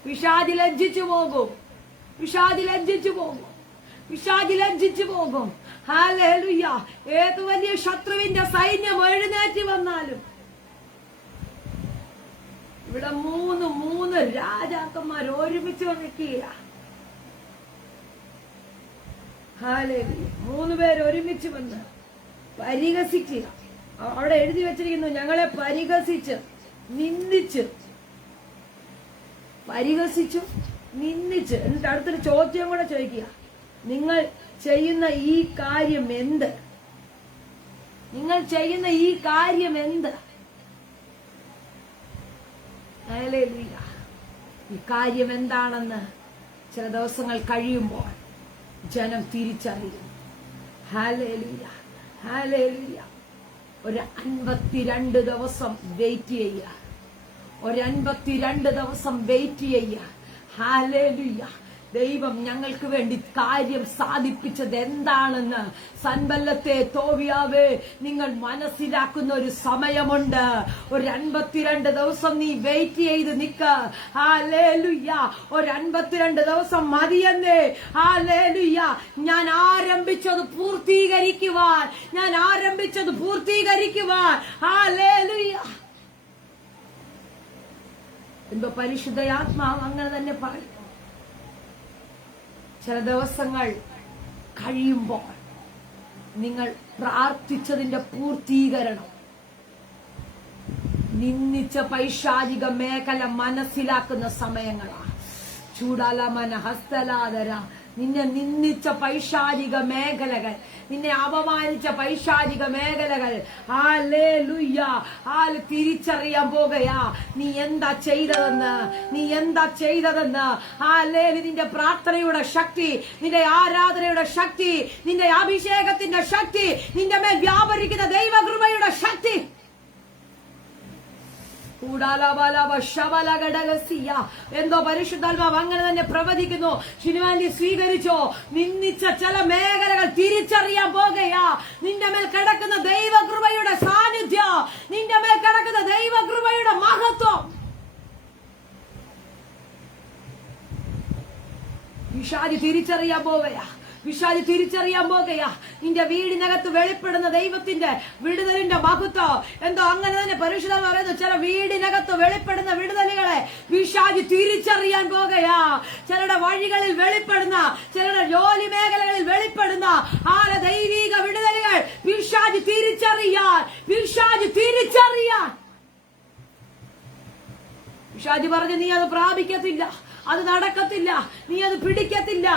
പിശാച് ലജ്ജിച്ചു പോകും, പിശാച് ലജ്ജിച്ചു പോകും, പിശാച് ലജ്ജിച്ചു പോകും. ഹല്ലേലൂയ. ഏത് വലിയ ശത്രുവിന്റെ സൈന്യം എഴുന്നേറ്റ് വന്നാലും ഇവിടെ മൂന്ന് രാജാക്കന്മാർ ഒരുമിച്ച് വന്നിക്കുക. ഹല്ലേലൂയ. 3 പേര് ഒരുമിച്ച് വന്ന് പരിഹസിക്കുക. അവിടെ എഴുതി വെച്ചിരിക്കുന്നു, ഞങ്ങളെ പരിഹസിച്ച് നിന്ദിച്ച്, പരിഹസിച്ചു നിന്ദിച്ച്. എന്നിട്ട് അടുത്തൊരു ചോദ്യം കൂടെ ചോദിക്കുക, നിങ്ങൾ ചെയ്യുന്ന ഈ കാര്യം എന്ത്? നിങ്ങൾ ചെയ്യുന്ന ഈ കാര്യം എന്ത്? ഈ കാര്യം എന്താണെന്ന് ചില ദിവസങ്ങൾ കഴിയുമ്പോൾ ജനം തിരിച്ചറിയും. Hallelujah, hallelujah. ഒരു 52 ദിവസം വെയിറ്റ് ചെയ്യുക, ഒരു 52 ദിവസം വെയിറ്റ് ചെയ്യുക. ഹല്ലേലൂയ. ദൈവം ഞങ്ങൾക്ക് വേണ്ടി കാര്യം സാധിപ്പിച്ചത് എന്താണെന്ന് സൻബല്ലത്തെ തോബിയാവേ നിങ്ങൾ മനസ്സിലാക്കുന്ന ഒരു സമയമുണ്ട്. ഒരു 52 ദിവസം നീ വെയിറ്റ് ചെയ്ത് നിക്ക. ഹല്ലേലൂയ. ഒരു 52 ദിവസം മതിയെന്നേ. ഹല്ലേലൂയ. ഞാൻ ആരംഭിച്ചത് പൂർത്തീകരിക്കുവാൻ, ഞാൻ ആരംഭിച്ചത് പൂർത്തീകരിക്കുവാൻ. ഹല്ലേലൂയ. എന്തോ പരിശുദ്ധയാത്മാവ് അങ്ങനെ തന്നെ പറയും. ചില ദിവസങ്ങൾ കഴിയുമ്പോൾ നിങ്ങൾ പ്രാർത്ഥിച്ചതിന്റെ പൂർത്തീകരണം, നിന്ദിച്ച പൈശാചിക മേഖല മനസ്സിലാക്കുന്ന സമയങ്ങളാണ്. ചൂടാലമന ഹസ്തലാദര. നിന്നെ നിന്ദിച്ച പൈശാചിക മേഖലകൾ, നിന്നെ അപമാനിച്ച പൈശാചിക മേഖലകൾ ഹല്ലേലൂയ തിരിച്ചറിയാൻ പോകുകയാ. നീ എന്താ ചെയ്തതെന്ന്, നീ എന്താ ചെയ്തതെന്ന്. ഹല്ലേലൂയ. നിന്റെ പ്രാർത്ഥനയുടെ ശക്തി, നിന്റെ ആരാധനയുടെ ശക്തി, നിന്റെ അഭിഷേകത്തിന്റെ ശക്തി, നിന്റെ മേൽ വ്യാപരിക്കുന്ന ദൈവകൃപയുടെ ശക്തി. എന്തോ പരിശുദ്ധാത്മാവ് അങ്ങനെ തന്നെ പ്രവചിക്കുന്നു. ശിനുവാന്റി സ്വീകരിച്ചോ. നിന്ദിച്ച ചില മേഖലകൾ തിരിച്ചറിയാൻ പോകുകയാ. നിന്റെ മേൽ കിടക്കുന്ന ദൈവകൃപയുടെ സാന്നിധ്യം, നിന്റെ മേൽ കിടക്കുന്ന ദൈവകൃപയുടെ മഹത്വം. പിശാച് തിരിച്ചറിയാൻ പോകുകയാ, പിശാച് തിരിച്ചറിയാൻ പോകുകയാ. നിന്റെ വീടിനകത്ത് വെളിപ്പെടുന്ന ദൈവത്തിന്റെ വിടുതലിന്റെ മഹത്വം എന്തോ അങ്ങനെ തന്നെ പരിശുദ്ധം പറയുന്നു. ചില വീടിനകത്ത് വെളിപ്പെടുന്ന വിടുതലുകളെ പിശാച് തിരിച്ചറിയാൻ പോകുകയാ. ചിലരുടെ വഴികളിൽ വെളിപ്പെടുന്ന, ചിലരുടെ ജോലി മേഖലകളിൽ വെളിപ്പെടുന്ന ദൈവിക വിടുതലുകൾ പിശാച് തിരിച്ചറിയാൻ പിശാച് പറഞ്ഞു, നീ അത് പ്രാപിക്കത്തില്ല, അത് നടക്കത്തില്ല, നീ അത് പിടിക്കത്തില്ല,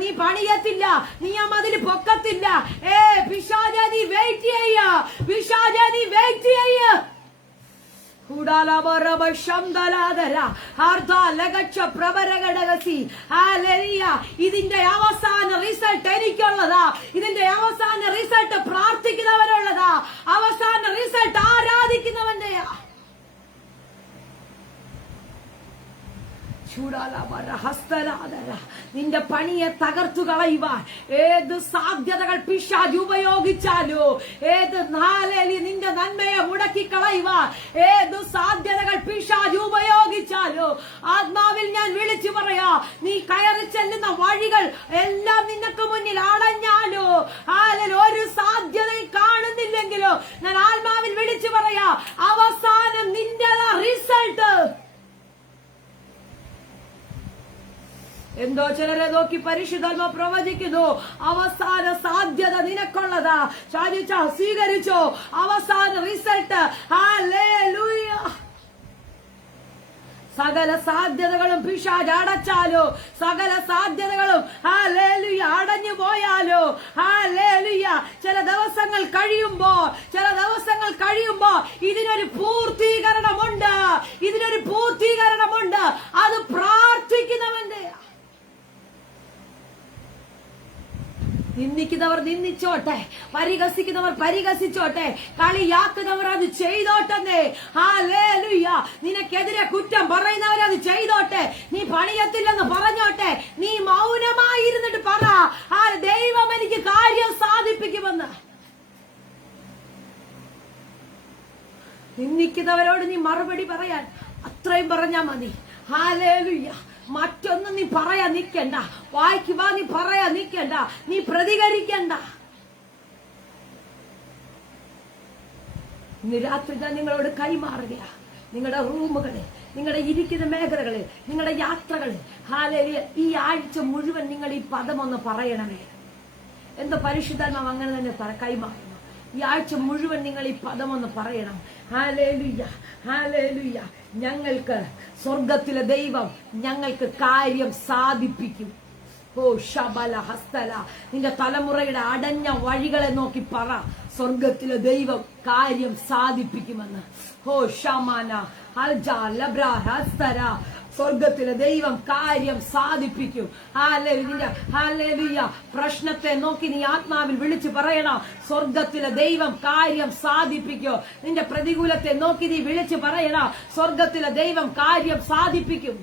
നീ പണിയത്തില്ല, നീ ആ മതിൽ പൊക്കത്തില്ല. പിശാചേ നീ വെയിറ്റ് ചെയ്യ, പിശാചേ നീ വെയിറ്റ് ചെയ്യ. ഇതിന്റെ അവസാന റിസൾട്ട് എനിക്കുള്ളതാ, ഇതിന്റെ അവസാന റിസൾട്ട് പ്രാർത്ഥിക്കുന്നവരുള്ളതാ, അവസാന റിസൾട്ട് ആരാധിക്കുന്നവന്റെയാ. നിന്റെ പണിയെ തകർത്തു കളയുവാൻ ഏത് സാധ്യതകൾ പിശാച് ഉപയോഗിച്ചാലോ, നിന്റെ നന്മയെ മുടക്കി കളയുവാൻ ഏത് സാധ്യതകൾ പിശാച് ഉപയോഗിച്ചാലോ, ആത്മാവിൽ ഞാൻ വിളിച്ചു പറയാ, നീ കയറി ചെല്ലുന്ന വഴികൾ എല്ലാം നിനക്ക് മുന്നിൽ അടഞ്ഞാലോ, ഒരു സാധ്യതയും കാണുന്നില്ലെങ്കിലോ, ഞാൻ ആത്മാവിൽ വിളിച്ചു പറയാ, അവസാനം നിന്റെ റിസൾട്ട് എന്തോ ചിലരെ നോക്കി പരിശുദ്ധാത്മ പ്രവചിക്കുന്നു, അവസാന സാധ്യത നിനക്കുള്ളതാ. സ്വീകരിച്ചോ അവസാന റിസൾട്ട്. ഹല്ലേലൂയ. സകല സാധ്യതകളും പിശാച് അടച്ചാലോ, സകല സാധ്യതകളും ഹല്ലേലൂയ അടഞ്ഞു പോയാലോ, ഹല്ലേലൂയ, ചില ദിവസങ്ങൾ കഴിയുമ്പോ ഇതിനൊരു പൂർത്തീകരണമുണ്ട്. അത് പ്രാർത്ഥിക്കുന്നവന്റെ. നിന്ദിക്കുന്നവർ നിന്ദിച്ചോട്ടെ, പരിഹസിക്കുന്നവർ പരിഹസിച്ചോട്ടെ, കളിയാക്കുന്നവർ അത് ചെയ്തോട്ടെ. ഹല്ലേലൂയ. നിനക്കെതിരെ കുറ്റം പറയുന്നവരത് ചെയ്തോട്ടെ, നീ പണിയത്തില്ലെന്ന് പറഞ്ഞോട്ടെ, നീ മൗനമായിരുന്നിട്ട് പറ, ദൈവം എനിക്ക് കാര്യം സാധിപ്പിക്കുമെന്ന്. നിന്ദിക്കുന്നവരോട് നീ മറുപടി പറയാൻ അത്രയും പറഞ്ഞാ മതി. ഹല്ലേലൂയ. മറ്റൊന്നും നീ പറയാൻ നിൽക്കണ്ട, വായിക്കുവാ നീ പറയാൻ നിൽക്കണ്ട, നീ പ്രതികരിക്കണ്ട. ഇന്ന് രാത്രി ഞാൻ നിങ്ങളോട് കൈമാറുക, നിങ്ങളുടെ റൂമുകളിൽ, നിങ്ങളുടെ ഇരിക്കുന്ന മേഖലകളിൽ, നിങ്ങളുടെ യാത്രകളിൽ, ഹല്ലേലൂയ, ഈ ആഴ്ച മുഴുവൻ നിങ്ങൾ ഈ പദമൊന്ന് പറയണമേ. എന്തോ പരിശുദ്ധാത്മാവ് അങ്ങനെ തന്നെ കൈമാറുന്നു. ഈ ആഴ്ച മുഴുവൻ നിങ്ങൾ ഈ പദമൊന്ന് പറയണം. Hallelujah, hallelujah. ഞങ്ങൾക്ക് സ്വർഗത്തിലെ ദൈവം ഞങ്ങൾക്ക് കാര്യം സാധിപ്പിക്കും. ഓ ശബല ഹസ്തല. നിന്റെ തലമുറയുടെ അടഞ്ഞ വഴികളെ നോക്കി പറ, സ്വർഗത്തിലെ ദൈവം കാര്യം സാധിപ്പിക്കുമെന്ന്. ഓ ഷമാന ഹൽജ ലബ്ര ഹസ്തര. സ്വർഗത്തിലെ ദൈവം കാര്യം സാധിപ്പിക്കും. ഹല്ലേലൂയ. പ്രശ്നത്തെ നോക്കി നീ ആത്മാവിൽ വിളിച്ചു പറയണം, സ്വർഗത്തിലെ ദൈവം കാര്യം സാധിപ്പിക്കും. നിന്റെ പ്രതികൂലത്തെ നോക്കി നീ വിളിച്ചു പറയണം, സ്വർഗത്തിലെ ദൈവം കാര്യം സാധിപ്പിക്കും.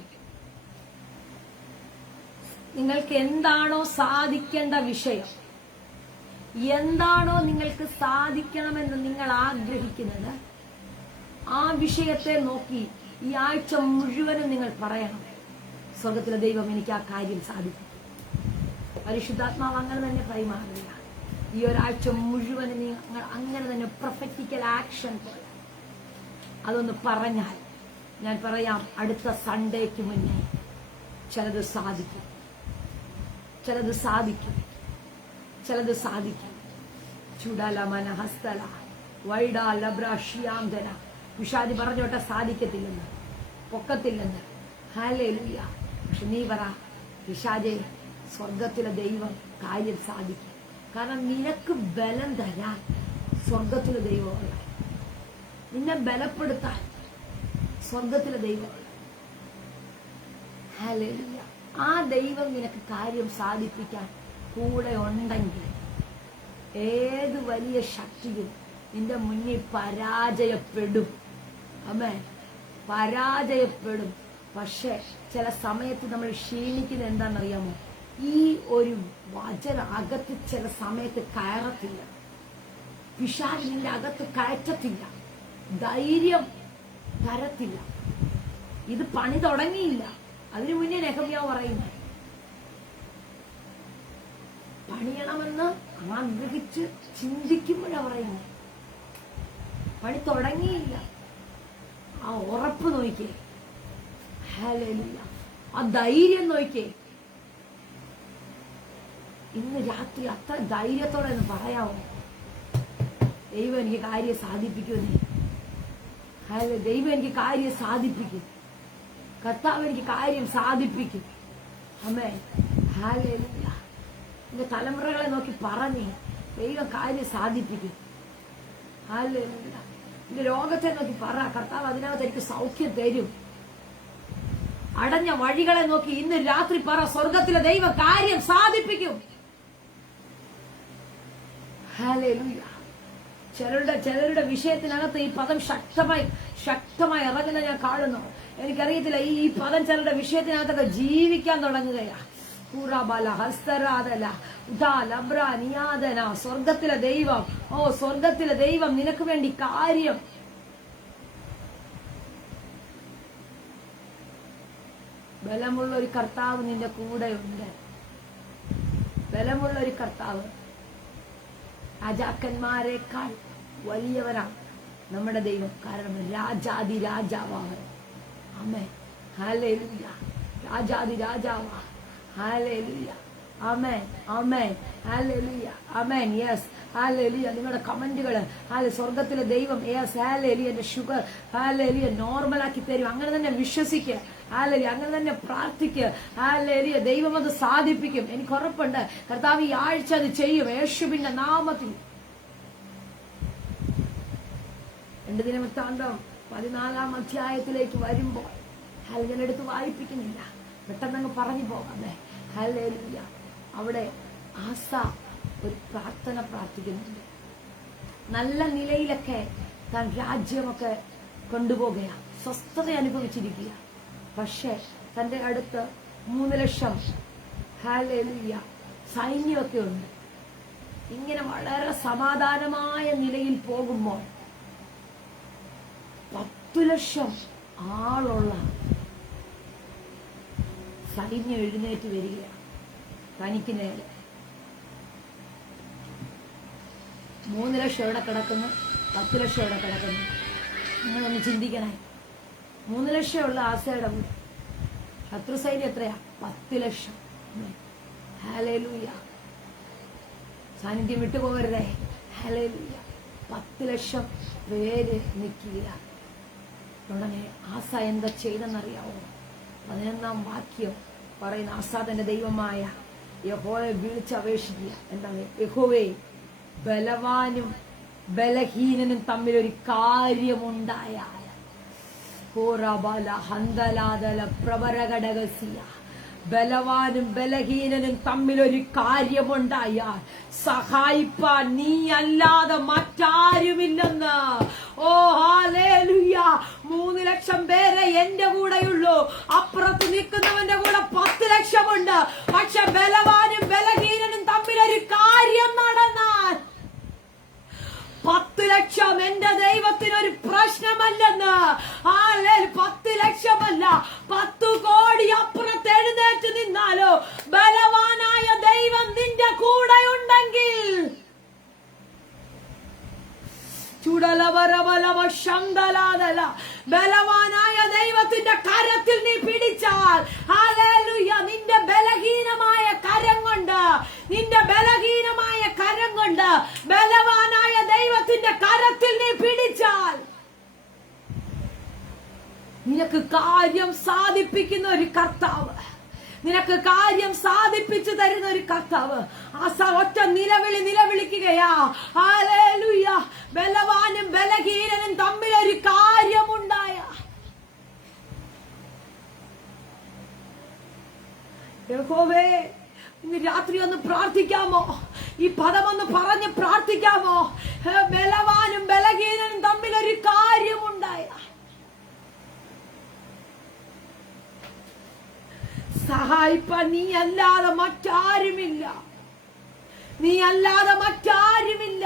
നിങ്ങൾക്ക് എന്താണോ സാധിക്കേണ്ട വിഷയം, എന്താണോ നിങ്ങൾക്ക് സാധിക്കണമെന്ന് നിങ്ങൾ ആഗ്രഹിക്കുന്നത്, ആ വിഷയത്തെ നോക്കി ഈ ആഴ്ച മുഴുവനും നിങ്ങൾ പറയണം, സ്വർഗത്തിലെ ദൈവം എനിക്ക് ആ കാര്യം സാധിക്കും. പരിശുദ്ധാത്മാവ് അങ്ങനെ തന്നെ കൈമാറുക. ഈ ഒരാഴ്ച മുഴുവനും നിങ്ങൾ അങ്ങനെ തന്നെ പ്രൊഫറ്റിക്കൽ ആക്ഷൻ പോലെ അതൊന്ന് പറഞ്ഞാൽ, ഞാൻ പറയാം, അടുത്ത സൺഡേക്ക് മുന്നേ ചിലത് സാധിക്കും, ചിലത് സാധിക്കും, ചിലത് സാധിക്കും. ചുടല മനഹസ്തല വൈഡ ലബ്രാഷിയാന്തര. പിശാച് പറഞ്ഞോട്ടെ സാധിക്കത്തില്ലെന്ന്, പൊക്കത്തില്ലെന്ന്. ഹല്ലേലൂയ. പക്ഷെ നീ പറ, പിശാചേ, സ്വർഗത്തിലെ ദൈവം കാര്യം സാധിക്കും. കാരണം നിനക്ക് ബലം തരാൻ സ്വർഗത്തിലെ ദൈവമുള്ള, നിന്നെ ബലപ്പെടുത്താൻ സ്വർഗത്തിലെ ദൈവമുള്ള. ഹല്ലേലൂയ. ആ ദൈവം നിനക്ക് കാര്യം സാധിപ്പിക്കാൻ കൂടെ ഉണ്ടെങ്കിൽ ഏത് വലിയ ശക്തിയും നിന്റെ മുന്നിൽ പരാജയപ്പെടും. അമ്മേ, പരാജയപ്പെടും. പക്ഷെ ചില സമയത്ത് നമ്മൾ ക്ഷീണിക്കുന്നത് എന്താണെന്നറിയാമോ? ഈ ഒരു വചന അകത്ത് ചില സമയത്ത് കയറത്തില്ല, പിശാച് നിന്റെ അകത്ത് കയറ്റത്തില്ല, ധൈര്യം തരത്തില്ല. ഇത് പണി തുടങ്ങിയില്ല, അതിനു മുന്നേ നെഹമ്യാവ് പറയുന്നത്, പണിയണമെന്ന് ആഗ്രഹിച്ച് ചിന്തിക്കുമ്പോഴാണ് പറയുന്നത്, പണി തുടങ്ങിയില്ല. ആ ഉറപ്പ് നോക്കിക്കേ, ഹല്ലേലൂയ, ആ ധൈര്യം നോക്കിക്കേ. ഇന്ന് രാത്രി അത്ര ധൈര്യത്തോടെ ഒന്ന് പറയാമോ, ദൈവം എനിക്ക് കാര്യം സാധിപ്പിക്കുമെന്നേ. ദൈവം എനിക്ക് കാര്യം സാധിപ്പിക്കും. കർത്താവ് എനിക്ക് കാര്യം സാധിപ്പിക്കും. ആമേൻ. ഹല്ലേലൂയ. എന്റെ തലമുറകളെ നോക്കി പറഞ്ഞേ, ദൈവം കാര്യം സാധിപ്പിക്കും. ഹല്ലേലൂയ. എന്റെ രോഗത്തെ നോക്കി പറ, കർത്താവ് അതിനകത്ത് എനിക്ക് സൗഖ്യം തരും. അടഞ്ഞ വഴികളെ നോക്കി ഇന്ന് രാത്രി പറ, സ്വർഗത്തിലെ ദൈവം കാര്യം സാധിപ്പിക്കും. ഹല്ലേലൂയ. ചിലരുടെ വിഷയത്തിനകത്ത് ഈ പദം ശക്തമായി ഇറങ്ങുന്ന ഞാൻ കാണുന്നു. എനിക്കറിയത്തില്ല, ഈ പദം ചിലരുടെ വിഷയത്തിനകത്തൊക്കെ ജീവിക്കാൻ തുടങ്ങുകയാ. സ്വർഗത്തിലെ ദൈവം, സ്വർഗത്തിലെ ദൈവം നിനക്ക് വേണ്ടി കാര്യം. ബലമുള്ള ഒരു കർത്താവ് നിന്റെ കൂടെയുണ്ട്. ബലമുള്ള ഒരു കർത്താവ്. രാജാക്കന്മാരെക്കാൾ വലിയവരാണ് നമ്മുടെ ദൈവം. കാരണം രാജാതി രാജാവാണ്. ആമേൻ. ഹല്ലേലൂയ. രാജാതി രാജാവാ. ഹല്ലേലൂയ. ആമേൻ. ആമേൻ. ഹല്ലേലൂയ. ആമേൻ. യെസ്. ഹല്ലേലൂയ. നിങ്ങളുടെ കമന്റുകള് സ്വർഗത്തിലെ ദൈവം എന്റെ ഷുഗർ നോർമലാക്കി തരും. അങ്ങനെ തന്നെ വിശ്വസിക്കുക. അങ്ങനെ തന്നെ പ്രാർത്ഥിക്കുക. ദൈവം അത് സാധിപ്പിക്കും. എനിക്ക് ഉറപ്പുണ്ട് കർത്താവ് ഈ ആഴ്ച അത് ചെയ്യും, യേശുവിന്റെ നാമത്തിൽ. 2 ദിനവൃത്താന്തം 14-ാം അധ്യായത്തിലേക്ക് വരുമ്പോൾ ഞാൻ എടുത്ത് വായിപ്പിക്കുന്നില്ല, പെട്ടെന്നങ്ങ് പറഞ്ഞു പോകാമേ. ഹല്ലേലൂയ. അവിടെ ആസ ഒരു പ്രാർത്ഥന പ്രാർത്ഥിക്കുന്നുണ്ട്. നല്ല നിലയിലൊക്കെ താൻ രാജ്യമൊക്കെ കൊണ്ടുപോകുക, സ്വസ്ഥത അനുഭവിച്ചിരിക്കുക. പക്ഷെ തന്റെ അടുത്ത് 3 ലക്ഷം ഹല്ലേലൂയ സൈന്യമൊക്കെ ഉണ്ട്. ഇങ്ങനെ വളരെ സമാധാനമായ നിലയിൽ പോകുമ്പോൾ 10 ലക്ഷം ആളുള്ള സൈന്യം എഴുന്നേറ്റ് വരികയാണ് തനിക്ക് നേരെ. 3 ലക്ഷം എവിടെ കിടക്കുന്നു, 10 ലക്ഷം എവിടെ കിടക്കുന്നു? നിങ്ങളൊന്ന് ചിന്തിക്കണേ. 3 ലക്ഷമുള്ള ആസയുടെ ശത്രു സൈന്യം എത്രയാ? 10 ലക്ഷം. ഹല്ലേലൂയ. സാന്നിധ്യം വിട്ടുപോകരുതേ. ഹല്ലേലൂയ. 10 ലക്ഷം പേര് നിൽക്കുക. ഉടനെ ആസ എന്താ ചെയ്തെന്നറിയാവോ? 11-ാം വാക്യം പറയുന്ന, ആസ തന്റെ ദൈവമായ യഹോവയെ വിളിച്ചപേക്ഷിക്കുക. എന്താണ്? യഹോവേ, ബലവാനും ബലഹീനനും തമ്മിലൊരു കാര്യമുണ്ടായാൽ, ബലവാനും ബലഹീനനും തമ്മിലൊരു കാര്യമുണ്ടായാൽ സഹായിപ്പാൻ നീ അല്ലാതെ മറ്റാരുമില്ലെന്ന്. ഓ ഹല്ലേലൂയ. 3 ലക്ഷം പേരെ എന്റെ കൂടെയുള്ളൂ. അപ്പുറത്ത് നിൽക്കുന്നവന്റെ കൂടെ 10 ലക്ഷമുണ്ട്. പക്ഷെ ബലവാനും ബലഹീനനും തമ്മിലൊരു കാര്യം നടന്നാൽ 10 ലക്ഷം എന്റെ ദൈവത്തിനൊരു പ്രശ്നമല്ലെന്ന്. 10 ലക്ഷമല്ല, 10 കോടി അപ്പുറത്ത് എഴുന്നേറ്റ് നിന്നാലോ ബലവാനായ ദൈവം നിന്റെ കൂടെയുണ്ടെങ്കിൽ, ബലവാനായ ദൈവത്തിന്റെ കരത്തിൽ നീ പിടിച്ചാൽ, ഹല്ലേലൂയ, നിന്റെ ബലഹീനമായ കരം കൊണ്ട്, നിന്റെ ബലഹീനമായ കരം കൊണ്ട് ബലവാനായ ദൈവത്തിന്റെ കരത്തിൽ നീ പിടിച്ചാൽ നിനക്ക് കാര്യം സാധിപ്പിക്കുന്ന ഒരു കർത്താവ്, നിനക്ക് കാര്യം സാധിപ്പിച്ചു തരുന്ന ഒരു കർത്താവ്. ആസ ഒറ്റ നിലവിളിക്കുകയാ. ഹല്ലേലൂയ. ബലവാനും ബലഹീനനും തമ്മിൽ ഒരു കാര്യമുണ്ടായ, യഹോവേ, ഇന്ന് രാത്രി ഒന്ന് പ്രാർത്ഥിക്കാമോ? ഈ പദമൊന്ന് പറഞ്ഞ് പ്രാർത്ഥിക്കാമോ? ബലവാനും ബലഹീനനും തമ്മിൽ ഒരു കാര്യമുണ്ടായ, സഹായിപ്പാൻ നീ അല്ലാതെ മറ്റാരുമില്ല, നീ അല്ലാതെ മറ്റാരുമില്ല.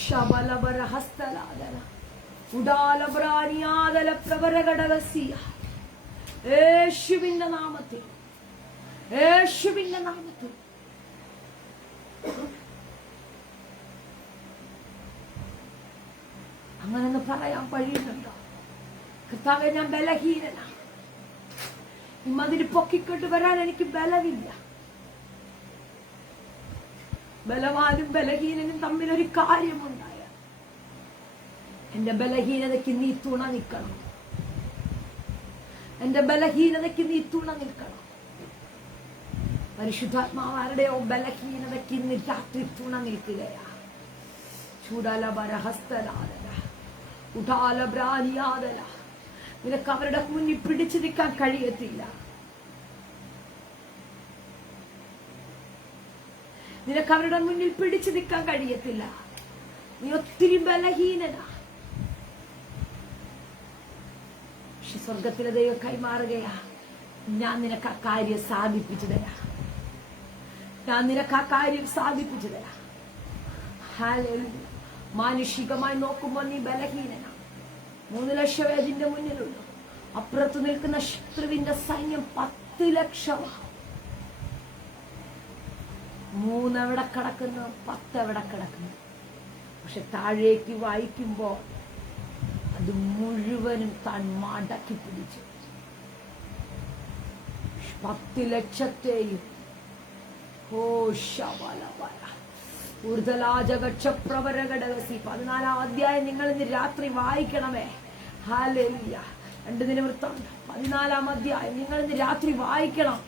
ശബലബരഹസ്തലാദല ഉഡാലബ്രാനിയാദല പ്രവരഘടകസിയ. യേശുവിന്റെ നാമത്തിൽ, യേശുവിന്റെ നാമത്തിൽ അങ്ങനെന്ന് പറയാൻ കഴിയുന്നുണ്ടോ? കർത്താവേ, ഞാൻ ബലഹീനനാ, ഈ മതിൽ പൊക്കിക്കൊണ്ട് വരാൻ എനിക്ക് ബലമില്ല. ബലവാനും ബലഹീനനും തമ്മിൽ ഒരു കാര്യമുണ്ടായ, എന്റെ ബലഹീനതയ്ക്ക് നീ തുണ നിൽക്കണം. എന്റെ ബലഹീനതയ്ക്ക് നീ തുണ നിൽക്കണം. പരിശുദ്ധാത്മാവാരുടെയോ ബലഹീനതയ്ക്ക് ഇന്ന് രാത്രി തുണ നിൽക്കുകയാ. ചൂടാലബരഹസ്തലാദല ഉടാലബ്രാനിയാദല. നിനക്ക് അവരുടെ മുന്നിൽ പിടിച്ചു നിൽക്കാൻ കഴിയത്തില്ല. നിനക്ക് അവരുടെ മുന്നിൽ പിടിച്ചു നിൽക്കാൻ കഴിയത്തില്ല. നീ ഒത്തിരി ബലഹീനനാ. പക്ഷെ സ്വർഗത്തിലെ ദൈവം കൈമാറുകയാ, ഞാൻ നിനക്ക് ആ കാര്യം സാധിപ്പിച്ചു തരാം. ഞാൻ നിനക്ക് ആ കാര്യം സാധിപ്പിച്ചു തരാം. ഹല്ലേലൂയ. മാനുഷികമായി നോക്കുമ്പോൾ നീ ബലഹീനനാ. 3 ലക്ഷം പേജിന്റെ മുന്നിലുള്ളൂ. അപ്പുറത്ത് നിൽക്കുന്ന ശത്രുവിന്റെ സൈന്യം 10 ലക്ഷമാണ്. 3 എവിടെ കിടക്കുന്നു, 10 എവിടെ കിടക്കുന്നു. പക്ഷെ താഴേക്ക് വായിക്കുമ്പോ അത് മുഴുവനും താൻ മടക്കി പിടിച്ചു. 10 ലക്ഷത്തെയും ഊർജലാജകക്ഷപ്രവരഘടകസി 14-ാം അധ്യായം നിങ്ങൾ ഇന്ന് രാത്രി വായിക്കണമേ. ഹല്ലേലൂയ. 2 ദിനവൃത്താന്തം 14-ാം അധ്യായം നിങ്ങൾ ഇന്ന് രാത്രി വായിക്കണം.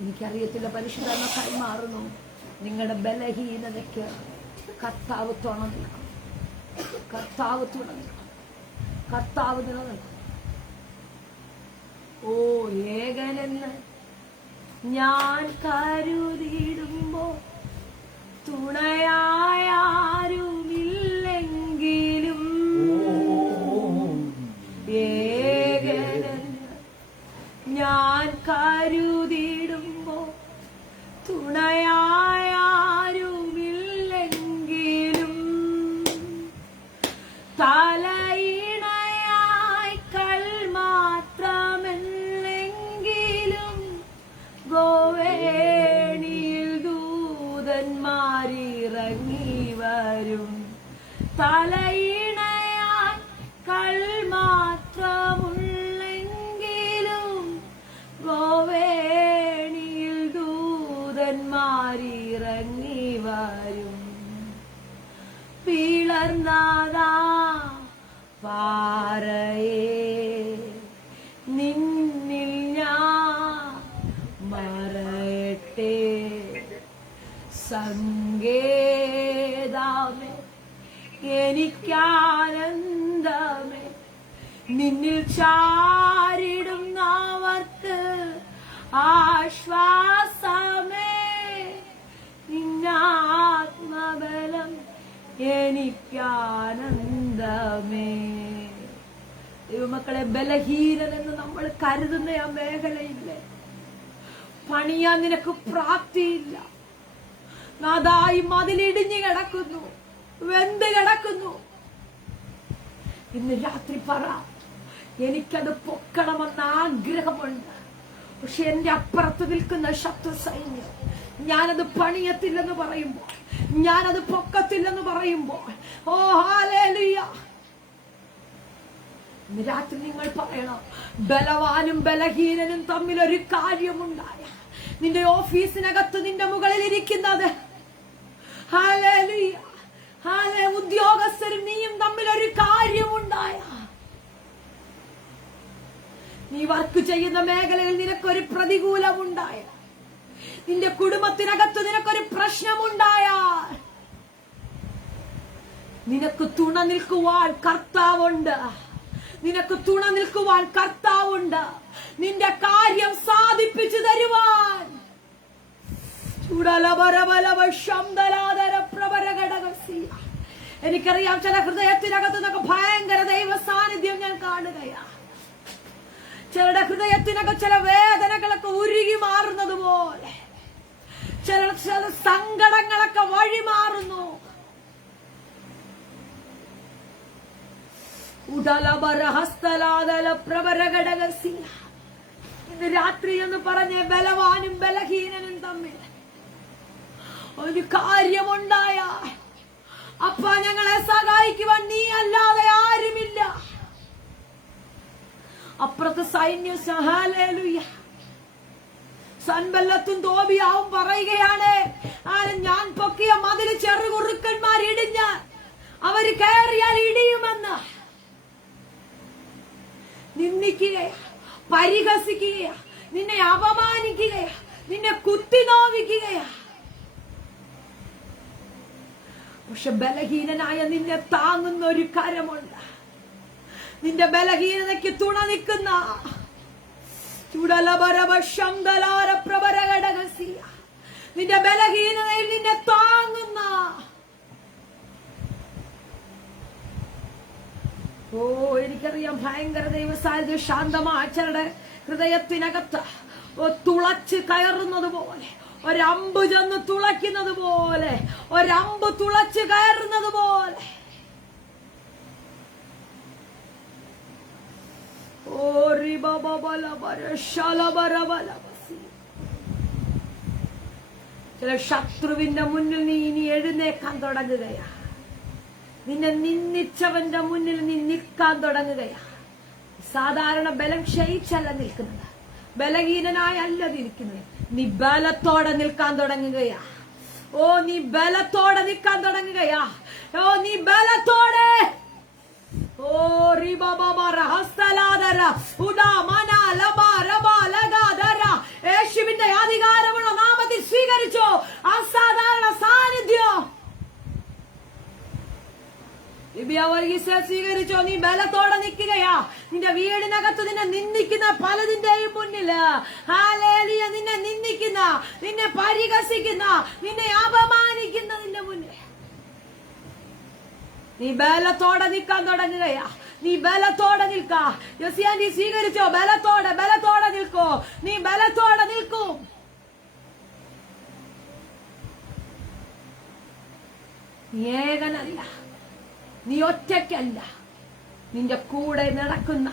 എനിക്കറിയത്തില്ല, പരിശുദ്ധാത്മ കൈമാറുന്നു. നിങ്ങളുടെ ബലഹീനതയ്ക്ക് കർത്താവ് തുണ നിൽക്കും. കർത്താവ് തുണ നിൽക്കും. കർത്താവ് നിലനിൽക്കും. ഓ ഏകനെന്ന് ഞാൻ കരുതിയിടുമ്പോ തുണയായ ആരുമില്ലെങ്കിലും, ഏകനെന്ന് ഞാൻ കരുതിയിടുമ്പോ തുണയായ ആരുമില്ലെങ്കിലും, തലയിണയായി കൽ മാത്രമല്ലെങ്കിലും ഗോവേണിയിൽ ദൂതന്മാരിറങ്ങി വരും. തലയിണയായി കൽ മാത്രമുള്ളെങ്കിലും ഗോവേണിയിൽ ദൂതന്മാരിറങ്ങി വരും. പിളർന്നതാ പാറയേ നിന്നിൽ ഞാൻ മറയട്ടെ. സങ്കേതമേ എനിക്കാനന്ദമേ, നിന്നിൽ ചാരിടുന്നവർക്ക് ആശ്വാസമേ. നിന്നാത്മബലം എനിക്കാനന്ദമേ. ദൈവമക്കളെ, ബലഹീനനെന്ന് നമ്മൾ കരുതുന്ന ആ മേഖലയില്ലേ, പണിയാൻ നിനക്ക് പ്രാപ്തിയില്ല. നാദായി മതിലിടിഞ്ഞു കിടക്കുന്നു, വെന്ത് കിടക്കുന്നു. ഇന്ന് രാത്രി പറ, എനിക്കത് പൊക്കണമെന്ന ആഗ്രഹമുണ്ട്. പക്ഷെ എന്റെ അപ്പുറത്ത് നിൽക്കുന്ന ശത്രു സൈന്യം ഞാനത് പണിയത്തില്ലെന്ന് പറയുമ്പോ, ഞാനത് പൊക്കത്തില്ലെന്ന് പറയുമ്പോ, ഓ ഹല്ലേലൂയ. ഇന്ന് രാത്രി നിങ്ങൾ പറയണം, ബലവാനും ബലഹീനനും തമ്മിൽ ഒരു കാര്യമുണ്ടായ, നിന്റെ ഓഫീസിനകത്ത് നിന്റെ മുകളിൽ ഇരിക്കുന്നത് ഹല്ലേലൂയ, ഉദ്യോഗസ്ഥരും നീയും തമ്മിൽ ഒരു കാര്യമുണ്ടായ, നീ വർക്ക് ചെയ്യുന്ന മേഖലയിൽ നിനക്കൊരു പ്രതികൂലമുണ്ടായ, നിന്റെ കുടുംബത്തിനകത്ത് നിനക്കൊരു പ്രശ്നമുണ്ടായാൽ നിനക്ക് തുണ നിൽക്കുവാൻ കർത്താവുണ്ട്. നിനക്ക് തുണ നിൽക്കുവാൻ കർത്താവുണ്ട്. നിന്റെ കാര്യം സാധിപ്പിച്ചു തരുവാൻ. എനിക്കറിയാം, ചില ഹൃദയത്തിനകത്ത് നിന്നൊക്കെ ഭയങ്കര ദൈവ സാന്നിധ്യം ഞാൻ കാണുകയാ. ചിലരുടെ ഹൃദയത്തിനകത്ത് ചില വേദനകളൊക്കെ ഉരുകി മാറുന്നത് പോലെ, ചില സങ്കടങ്ങളൊക്കെ വഴിമാറുന്നു. ഇന്ന് രാത്രി എന്ന് പറഞ്ഞ ബലവാനും ബലഹീനനും തമ്മിൽ ഒരു കാര്യമുണ്ടായ, അപ്പ ഞങ്ങളെ സഹായിക്കുവാൻ നീ അല്ലാതെ ആരുമില്ല. അപ്പുറത്ത് സൈന്യം. ഹല്ലേലൂയ. സൻബല്ലത്തും തോബിയാവും പറയുകയാണ്, ഞാൻ പൊക്കിയ മതിൽ ചെറുകുറുക്കന്മാർ ഇടിഞ്ഞ് അവര് കയറിയാൽ ഇടിയുമെന്ന്. നിന്ദിക്കുകയാ, പരിഹസിക്കുകയാ, നിന്നെ അപമാനിക്കുകയാ, നിന്നെ കുത്തി നോവിക്കുകയാ. പക്ഷെ ബലഹീനനായ നിന്നെ താങ്ങുന്ന ഒരു കരമുണ്ട്. നിന്റെ ബലഹീനതയ്ക്ക് തുണ നിൽക്കുന്ന, നിന്റെ ബലഹീനതയിൽ നിന്നെ താങ്ങുന്ന, എനിക്കറിയാം ഭയങ്കര ദൈവസാന്നിധ്യം ശാന്തമാച്ചരുടെ ഹൃദയത്തിനകത്ത് തുളച്ച് കയറുന്നത് പോലെ, ഒരമ്പ് ചെന്ന് തുളയ്ക്കുന്നത് പോലെ, ഒരമ്പ് തുളച്ച് കയറുന്നത് പോലെ. ചില ശത്രുവിന്റെ മുന്നിൽ നീ ഇനി എഴുന്നേക്കാൻ തുടങ്ങുകയാ. നിന്നെ നിന്ദിച്ചവന്റെ മുന്നിൽ നീ നിൽക്കാൻ തുടങ്ങുകയാ. സാധാരണ ബലം ക്ഷയിച്ചല്ല നിൽക്കുന്നത്, ബലഹീനനായല്ല നിൽക്കുന്നത്. നീ ബലത്തോടെ നിൽക്കാൻ തുടങ്ങുകയാ. നീ ബലത്തോടെ നിൽക്കാൻ തുടങ്ങുകയാ. നീ ബലത്തോടെ. യേശുവിന്റെ അധികാരമുള്ള നാമത്തിൽ സ്വീകരിച്ചോ അസാധാരണ സാന്നിധ്യം. സ്വീകരിച്ചോ. നീ ബലത്തോടെ നിൽക്കുകയാ. നിന്റെ വീടിനകത്ത് നിന്നെ നിന്ദിക്കുന്ന പലതിന്റെയും മുന്നില്, ഹല്ലേലൂയ, നിന്നെ നിന്ദിക്കുന്ന, നിന്നെ പരിഹസിക്കുന്ന, നിന്നെ അപമാനിക്കുന്ന നിന്റെ മുന്നിൽ നീ ബലത്തോടെ നിൽക്കാൻ തുടങ്ങുകയാ. നീ ബലത്തോടെ നിൽക്കാ. യോസിയാ, നീ സ്വീകരിച്ചോ. ബലത്തോടെ, ബലത്തോടെ നിൽക്കോ. നീ ബലത്തോടെ നിൽക്കും. നീ ഏകനല്ല, നീ ഒറ്റയ്ക്കല്ല. നിന്റെ കൂടെ നടക്കുന്ന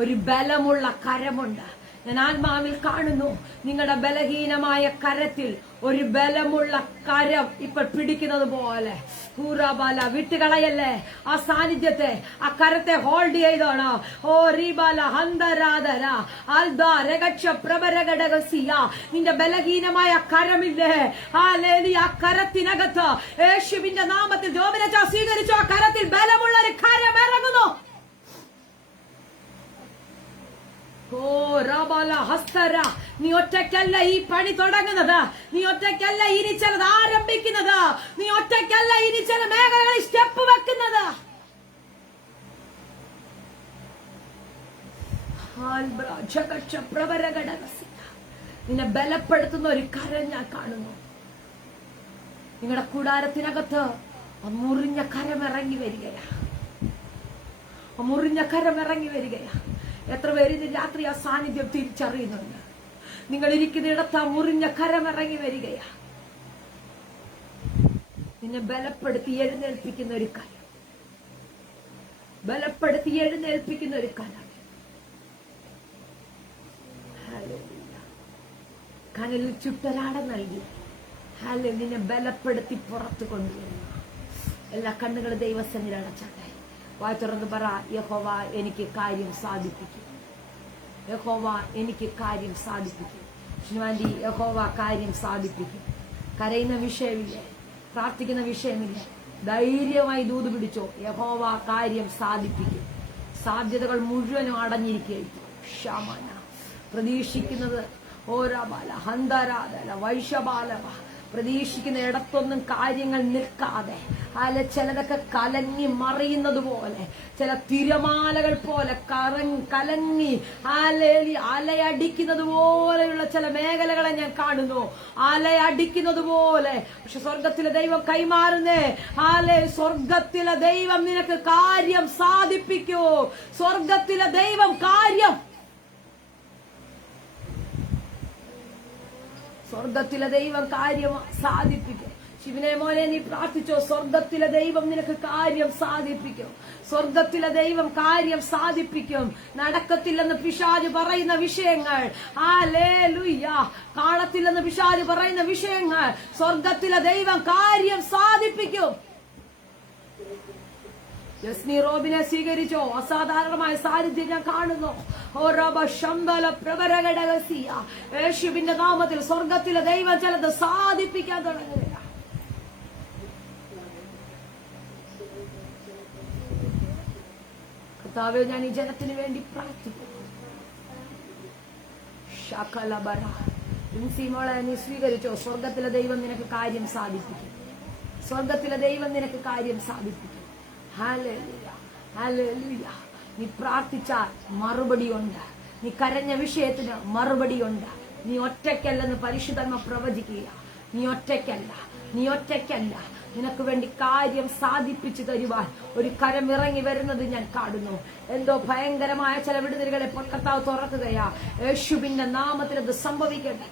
ഒരു ബലമുള്ള കരമുണ്ട്. ഞാൻ ആത്മാവിൽ കാണുന്നു, നിങ്ങളുടെ ബലഹീനമായ കരത്തിൽ ഒരു ബലമുള്ള കരം ഇപ്പൊ പിടിക്കുന്നത് പോലെ. ഹൂറാബാല, വിട്ടുകളയല്ലേ ആ സാന്നിധ്യത്തെ, ആ കരത്തെ ഹോൾഡ് ചെയ്തോണോ. റീബാല ഹന്തരാധര അൽദ രഗക്ഷ പ്രഭരഘടകസിയ. നിന്റെ ബലഹീനമായ കരമില്ലേ, ആ കരത്തിനകത്ത് യേശുവിന്റെ നാമത്തിൽ ജോബിനച്ച സ്വീകരിച്ചു. ആ കരത്തിൽ ബലമുള്ള ഒരു കരം ഇറങ്ങുന്നു. നീ ഒറ്റയ്ക്കല്ല ഈ പണി തുടങ്ങുന്നത്. നീ ഒറ്റയ്ക്കല്ല ഇനി ചിലത് ആരംഭിക്കുന്നത്. നീ ഒറ്റയ്ക്കല്ല ഇനി ചില മേഖലകളിൽ സ്റ്റെപ്പ് വെക്കുന്നത്. നിന്നെ ബലപ്പെടുത്തുന്ന ഒരു കരം ഞാൻ കാണുന്നു. നിങ്ങളുടെ കൂടാരത്തിനകത്ത് മുറിഞ്ഞ കരം ഇറങ്ങി വരികയാ. മുറിഞ്ഞ കരം ഇറങ്ങി വരികയാ. എത്ര പേര് ഇന്ന് രാത്രി ആ സാന്നിധ്യം തിരിച്ചറിയുന്നുണ്ട്? നിങ്ങൾ ഇരിക്കുന്നിടത്ത് ആ മുറിഞ്ഞ കരം ഇറങ്ങി വരികയാ. നിന്നെ ബലപ്പെടുത്തി എഴുന്നേൽപ്പിക്കുന്ന ഒരു കരം, ബലപ്പെടുത്തി എഴുന്നേൽപ്പിക്കുന്ന ഒരു കരം. കനലിൽ ചുട്ടരാട നൽകി നിന്നെ ബലപ്പെടുത്തി പുറത്തു കൊണ്ടുവരുന്നു. എല്ലാ കണ്ണുകളും ദൈവസന്നിധിയിൽ അടച്ചാട്ടെ. വായ് തുറന്ന് പറ, യഹോവ എനിക്ക് കാര്യം സാധിപ്പിക്കും. യഹോവ എനിക്ക് കാര്യം സാധിപ്പിക്കും. ശിവാന്റി, യഹോവ കാര്യം സാധിപ്പിക്കും. കരയുന്ന വിഷയമില്ലേ, പ്രാർത്ഥിക്കുന്ന വിഷയമില്ലേ, ധൈര്യമായി ദൂത് പിടിച്ചോ. യഹോവ കാര്യം സാധിപ്പിക്കും. സാധ്യതകൾ മുഴുവനും അടഞ്ഞിരിക്കുകയായിരിക്കും. ക്ഷമന പ്രതീക്ഷിക്കുന്നത് ഓരാബാല ഹന്തരാധല വൈഷബാലവ. പ്രതീക്ഷിക്കുന്ന ഇടത്തൊന്നും കാര്യങ്ങൾ നിൽക്കാതെ ചിലതൊക്കെ കലങ്ങി മറിയുന്നത് പോലെ, ചില തിരമാലകൾ പോലെ കലങ്ങി അലയടിക്കുന്നത് പോലെയുള്ള ചില മേഖലകളെ ഞാൻ കാണുന്നു. അലയടിക്കുന്നത് പോലെ. പക്ഷെ സ്വർഗത്തിലെ ദൈവം കൈമാറുന്നേ. സ്വർഗത്തിലെ ദൈവം നിനക്ക് കാര്യം സാധിപ്പിക്കൂ. സ്വർഗത്തിലെ ദൈവം സ്വർഗത്തിലെ ദൈവം കാര്യം സാധിപ്പിക്കും. ശിവനെ മോനെ, നീ പ്രാർത്ഥിച്ചോ. സ്വർഗത്തിലെ ദൈവം നിനക്ക് കാര്യം സാധിപ്പിക്കും. സ്വർഗത്തിലെ ദൈവം കാര്യം സാധിപ്പിക്കും. നടക്കത്തില്ലെന്ന് പിശാച് പറയുന്ന വിഷയങ്ങൾ, കാണത്തില്ലെന്ന് പിശാച് പറയുന്ന വിഷയങ്ങൾ സ്വർഗത്തിലെ ദൈവം കാര്യം സാധിപ്പിക്കും. യസ്നി റോബിനെ സ്വീകരിച്ചോ? അസാധാരണമായ സാന്നിധ്യം ഞാൻ കാണുന്നു. യേശുവിന്റെ നാമത്തിൽ സ്വർഗത്തിലെ ദൈവം ചിലത് സാധിപ്പിക്കാൻ തുടങ്ങുകയാണ്. കർത്താവേ, ഞാൻ ഈ ജനത്തിന് വേണ്ടി പ്രാർത്ഥിക്കുന്നു. മോളെ നീ സ്വീകരിച്ചോ? സ്വർഗത്തിലെ ദൈവം നിനക്ക് കാര്യം സാധിപ്പിക്കും. സ്വർഗത്തിലെ ദൈവം നിനക്ക് കാര്യം സാധിപ്പിക്കും. Hallelujah, hallelujah. നീ പ്രാർത്ഥിച്ചാൽ മറുപടിയുണ്ട്. നീ കരഞ്ഞ വിഷയത്തിന് മറുപടിയുണ്ട്. നീ ഒറ്റയ്ക്കല്ലെന്ന് പരിശുദ്ധാത്മ പ്രവചിക്കുക. നീ ഒറ്റയ്ക്കല്ല, നീ ഒറ്റയ്ക്കല്ല. നിനക്ക് വേണ്ടി കാര്യം സാധിപ്പിച്ചു തരുവാൻ ഒരു കരം ഇറങ്ങി വരുന്നത് ഞാൻ കാണുന്നു. എന്തോ ഭയങ്കരമായ ചില വിടുതലുകളെ കർത്താവ് തുറക്കുകയാ. യേശുവിന്റെ നാമത്തിൽ അത് സംഭവിക്കട്ടെ.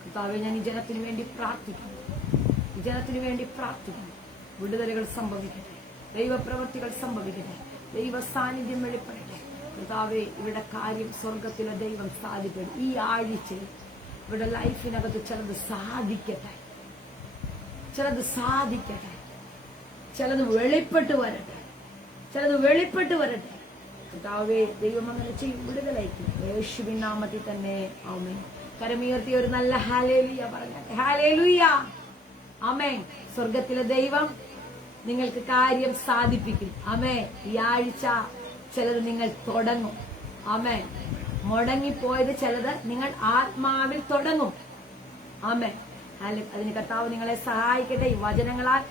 കർത്താവേ, ഞാൻ ഈ ജനത്തിന് വേണ്ടി പ്രാർത്ഥിക്കുന്നു. ഈ ജനത്തിന് വേണ്ടി പ്രാർത്ഥിക്കുന്നു. വിടുതലുകൾ സംഭവിക്കട്ടെ, ദൈവപ്രവൃത്തികൾ സംഭവിക്കട്ടെ, ദൈവ സാന്നിധ്യം വെളിപ്പെടട്ടെ. കർത്താവേ, ഇവിടെ കാര്യം സ്വർഗത്തിലെ ദൈവം സാധിക്കട്ടെ. ഈ ആഴ്ചയിൽ ഇവിടെ ലൈഫിനകത്ത് ചിലത് സാധിക്കട്ടെ, ചിലത് സാധിക്കട്ടെ, ചിലത് വെളിപ്പെട്ട് വരട്ടെ, ചിലത് വെളിപ്പെട്ട് വരട്ടെ. കർത്താവേ, ദൈവം അങ്ങനെ ചെയ്യും. വിടുതലയ്ക്കും യേശുവിൻ നാമത്തിൽ തന്നെ ആമേൻ. കരമുയർത്തിയ ഒരു നല്ല ഹല്ലേലൂയ പറഞ്ഞാട്ടെ. ഹല്ലേലൂയ, ആമേൻ. സ്വർഗത്തിലെ ദൈവം നിങ്ങൾക്ക് കാര്യം സാധിപ്പിക്കും. ആമേൻ. ഈ ആഴ്ച ചിലത് നിങ്ങൾ തുടങ്ങും. ആമേൻ. മുടങ്ങിപ്പോയത് ചിലത് നിങ്ങൾ ആത്മാവിൽ തുടങ്ങും. ആമേൻ. അതിന് കർത്താവ് നിങ്ങളെ സഹായിക്കട്ടെ. ഈ വചനങ്ങളാൽ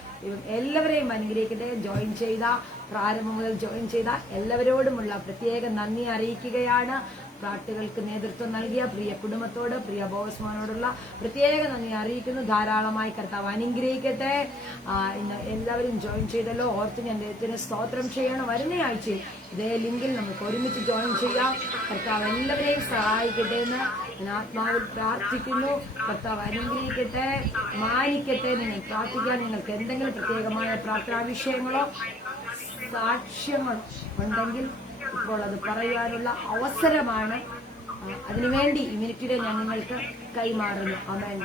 എല്ലാവരെയും അനുഗ്രഹിക്കട്ടെ. ജോയിൻ ചെയ്ത പ്രാരംഭം മുതൽ ജോയിൻ ചെയ്ത എല്ലാവരോടുമുള്ള പ്രത്യേക നന്ദി അറിയിക്കുകയാണ്. പ്രാർത്ഥനകൾക്ക് നേതൃത്വം നൽകിയ പ്രിയ കുടുംബത്തോട്, പ്രിയ ബോസ്മാനോടുള്ള പ്രത്യേക നന്ദി അറിയിക്കുന്നു. ധാരാളമായി കർത്താവ് അനുഗ്രഹിക്കട്ടെ. ഇന്ന് എല്ലാവരും ജോയിൻ ചെയ്തല്ലോ, ഓർത്ത് ഞാൻ ദൈവത്തിന് സ്തോത്രം ചെയ്യണം. വരുന്ന ആഴ്ചയിൽ ഇതേ ലിങ്കിൽ നമുക്ക് ഒരുമിച്ച് ജോയിൻ ചെയ്യാം. കർത്താവ് എല്ലാവരെയും സഹായിക്കട്ടെ എന്ന് ഞാൻ ആത്മാവിൽ പ്രാർത്ഥിക്കുന്നു. കർത്താവ് അനുഗ്രഹിക്കട്ടെ, മാനിക്കട്ടെ. നിങ്ങൾ പ്രാർത്ഥിക്കാൻ നിങ്ങൾക്ക് എന്തെങ്കിലും പ്രത്യേകമായ പ്രാർത്ഥനാ വിഷയങ്ങളോ സാക്ഷ്യങ്ങളോ ഉണ്ടെങ്കിൽ ഇപ്പോൾ അത് പറയാനുള്ള അവസരമാണ്. അതിനുവേണ്ടി ഈ മിനിറ്റിലെ ഞാൻ നിങ്ങൾക്ക് കൈമാറുന്നു. ആമേൻ.